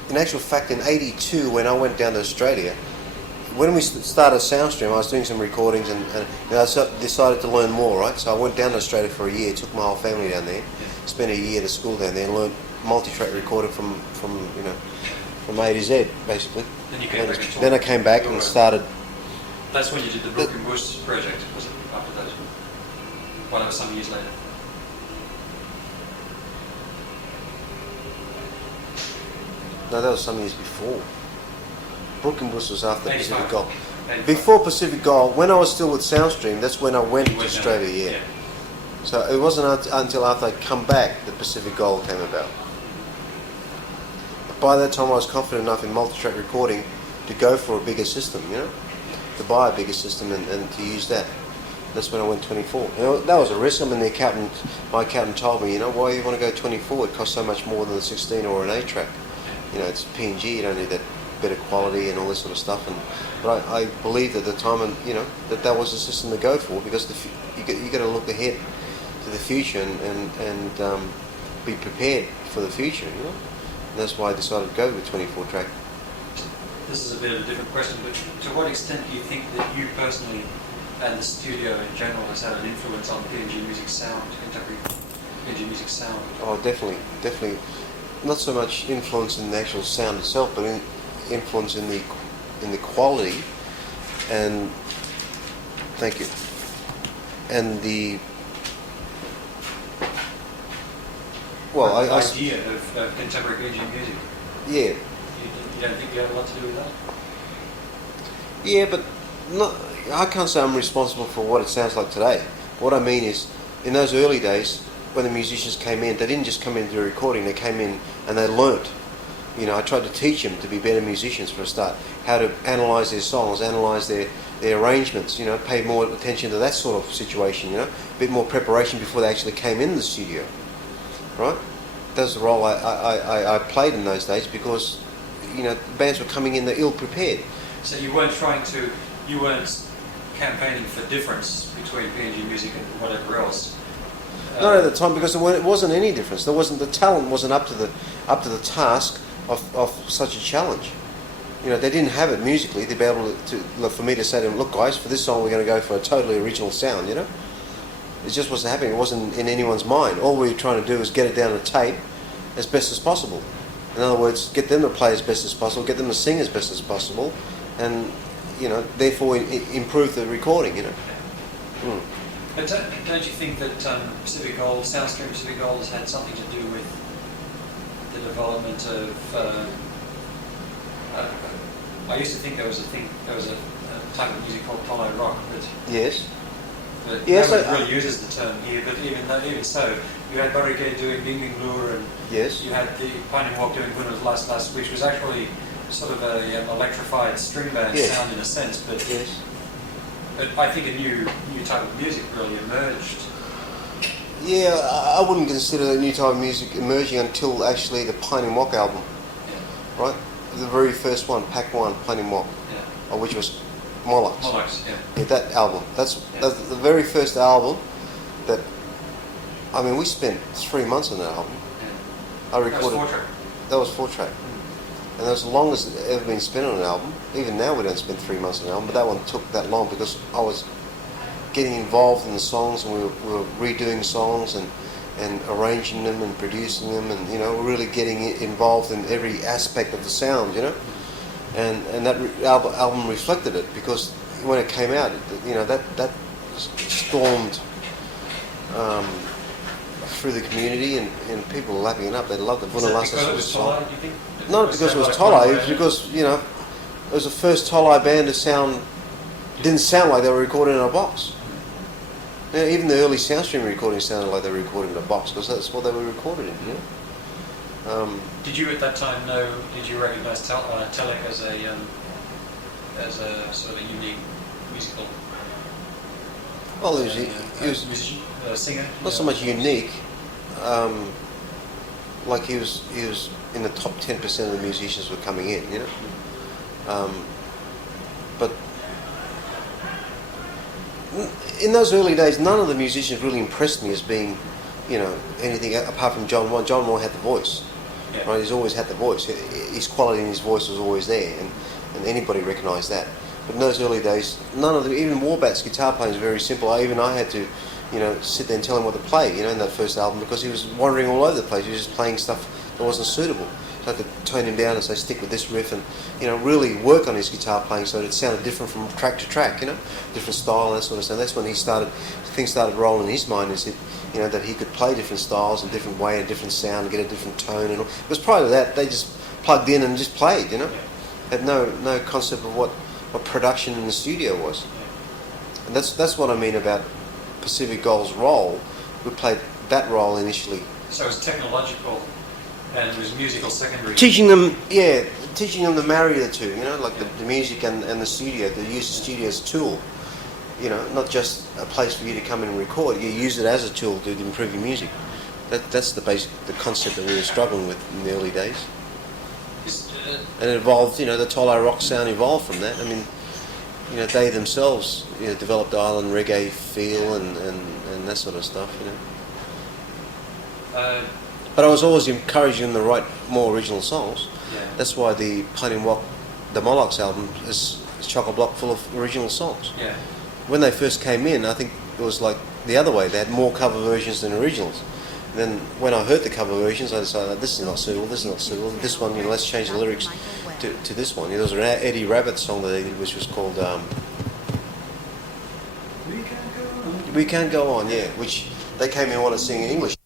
In actual fact, in '82, when I went down to Australia, when we started Soundstream, I was doing some recordings and I decided to learn more, right? So I went down to Australia for a year, took my whole family down there, spent a year at school down there and learned multi-track recording from A to Z, basically. Then I came back and started... That's when you did the Brook and Bush project, was it? After that? Well, that was some years later. No, that was some years before. Brook and Bush was after 85. Pacific Gold. 85. Before Pacific Gold, when I was still with Soundstream, that's when I went to Australia, yeah. So it wasn't until after I'd come back that Pacific Gold came about. But by that time I was confident enough in multi-track recording to go for a bigger system, to buy a bigger system and to use that. That's when I went 24. That was a risk. I mean, my accountant told me, why you want to go 24? It costs so much more than a 16 or an 8-track. It's PNG, you don't need that better quality and all this sort of stuff. But I believed at the time, and that was the system to go for, because you got to look ahead to the future and be prepared for the future. And that's why I decided to go with 24-track. This is a bit of a different question, but to what extent do you think that you personally and the studio in general has had an influence on PNG music sound, contemporary PNG music sound? Oh, definitely. Not so much influence in the actual sound itself, but influence in the quality and thank you, and the idea of contemporary PNG music. Yeah. You don't think you have a lot to do with that? Yeah, but I can't say I'm responsible for what it sounds like today. What I mean is, in those early days, when the musicians came in, they didn't just come in to do a recording, they came in and they learnt. I tried to teach them to be better musicians for a start, how to analyse their songs, analyse their arrangements, pay more attention to that sort of situation, a bit more preparation before they actually came in the studio, right? That was the role I played in those days, because, bands were coming in, they're ill-prepared. So you weren't campaigning for difference between PNG music and whatever else? Not at the time, because it wasn't any difference. The talent wasn't up to the task of such a challenge. They didn't have it musically to be able to for me to say to them, look guys, for this song we're going to go for a totally original sound. It just wasn't happening. It wasn't in anyone's mind. All we were trying to do was get it down to tape as best as possible. In other words, get them to play as best as possible, get them to sing as best as possible, and therefore improve the recording. But don't you think that Pacific Gold, Soundstream Pacific Gold, has had something to do with the development of... I used to think there was a type of music called Tolai rock, but... Yes. But yes, nobody really uses the term here, but even so, you had Baruke doing Bing Bing Lure, and yes. You had the Pioneer Walk doing Winterwood Last, which was actually sort of an electrified string band sound in a sense, but... Yes. But I think a new type of music really emerged. Yeah, I wouldn't consider a new type of music emerging until actually the Pioneer Walk album, right? The very first one, Pack 1, Pioneer Walk, which was Molox. Molox, yeah. That album. That's the very first album that, we spent 3 months on that album. Yeah. I recorded. That was 4-track. That was 4-track. And that's the longest it's ever been spent on an album. Even now we don't spend 3 months on an album, but that one took that long because I was getting involved in the songs, and we were redoing songs and arranging them and producing them, and really getting involved in every aspect of the sound, and that album reflected it, because when it came out, that stormed through the community, and people were lapping it up. They loved it. Was that because it was Tolai, do you think? Not because it was Tolai, it was because it was the first Tolai band to didn't sound like they were recorded in a box. Even the early Soundstream recordings sounded like they were recorded in a box, because that's what they were recorded in. Did you at that time did you recognise Tolai as a sort of a unique musical? Well, he was musician, singer. Not so much unique. Like he was in the top 10% of the musicians were coming in, but in those early days, none of the musicians really impressed me as being, anything apart from John Moore. John Moore had the voice, right? He's always had the voice. His quality in his voice was always there, and anybody recognised that. But in those early days, none of them, even Warbat's guitar playing was very simple. I had to, sit there and tell him what to play, in that first album, because he was wandering all over the place. He was just playing stuff that wasn't suitable. So I had to tone him down and say, stick with this riff, and really work on his guitar playing so that it sounded different from track to track, different style and that sort of stuff. That's when things started rolling in his mind, is that he could play different styles and different way and different sound and get a different tone and all. Because prior to that, they just plugged in and just played, had no concept of what production in the studio was. And that's what I mean about Pacific Gold's role. We played that role initially. So it was technological and it was musical secondary. Teaching them to marry the two, like the music and the studio, to use the studio as a tool. Not just a place for you to come in and record. You use it as a tool to improve your music. That's the concept that we were struggling with in the early days. And it evolved, the Tolai rock sound evolved from that. I mean, they themselves, developed island reggae feel and that sort of stuff, But I was always encouraging them to write more original songs. Yeah. That's why the Pine Walk, the Moloch's album, is chock-a-block full of original songs. Yeah. When they first came in, I think it was like the other way. They had more cover versions than originals. And then when I heard the cover versions, I decided, this is not suitable, this one, let's change the lyrics to this one. There was an Eddie Rabbitt song that they did, which was called We Can't Go On, yeah, which they came in and wanted to sing in English.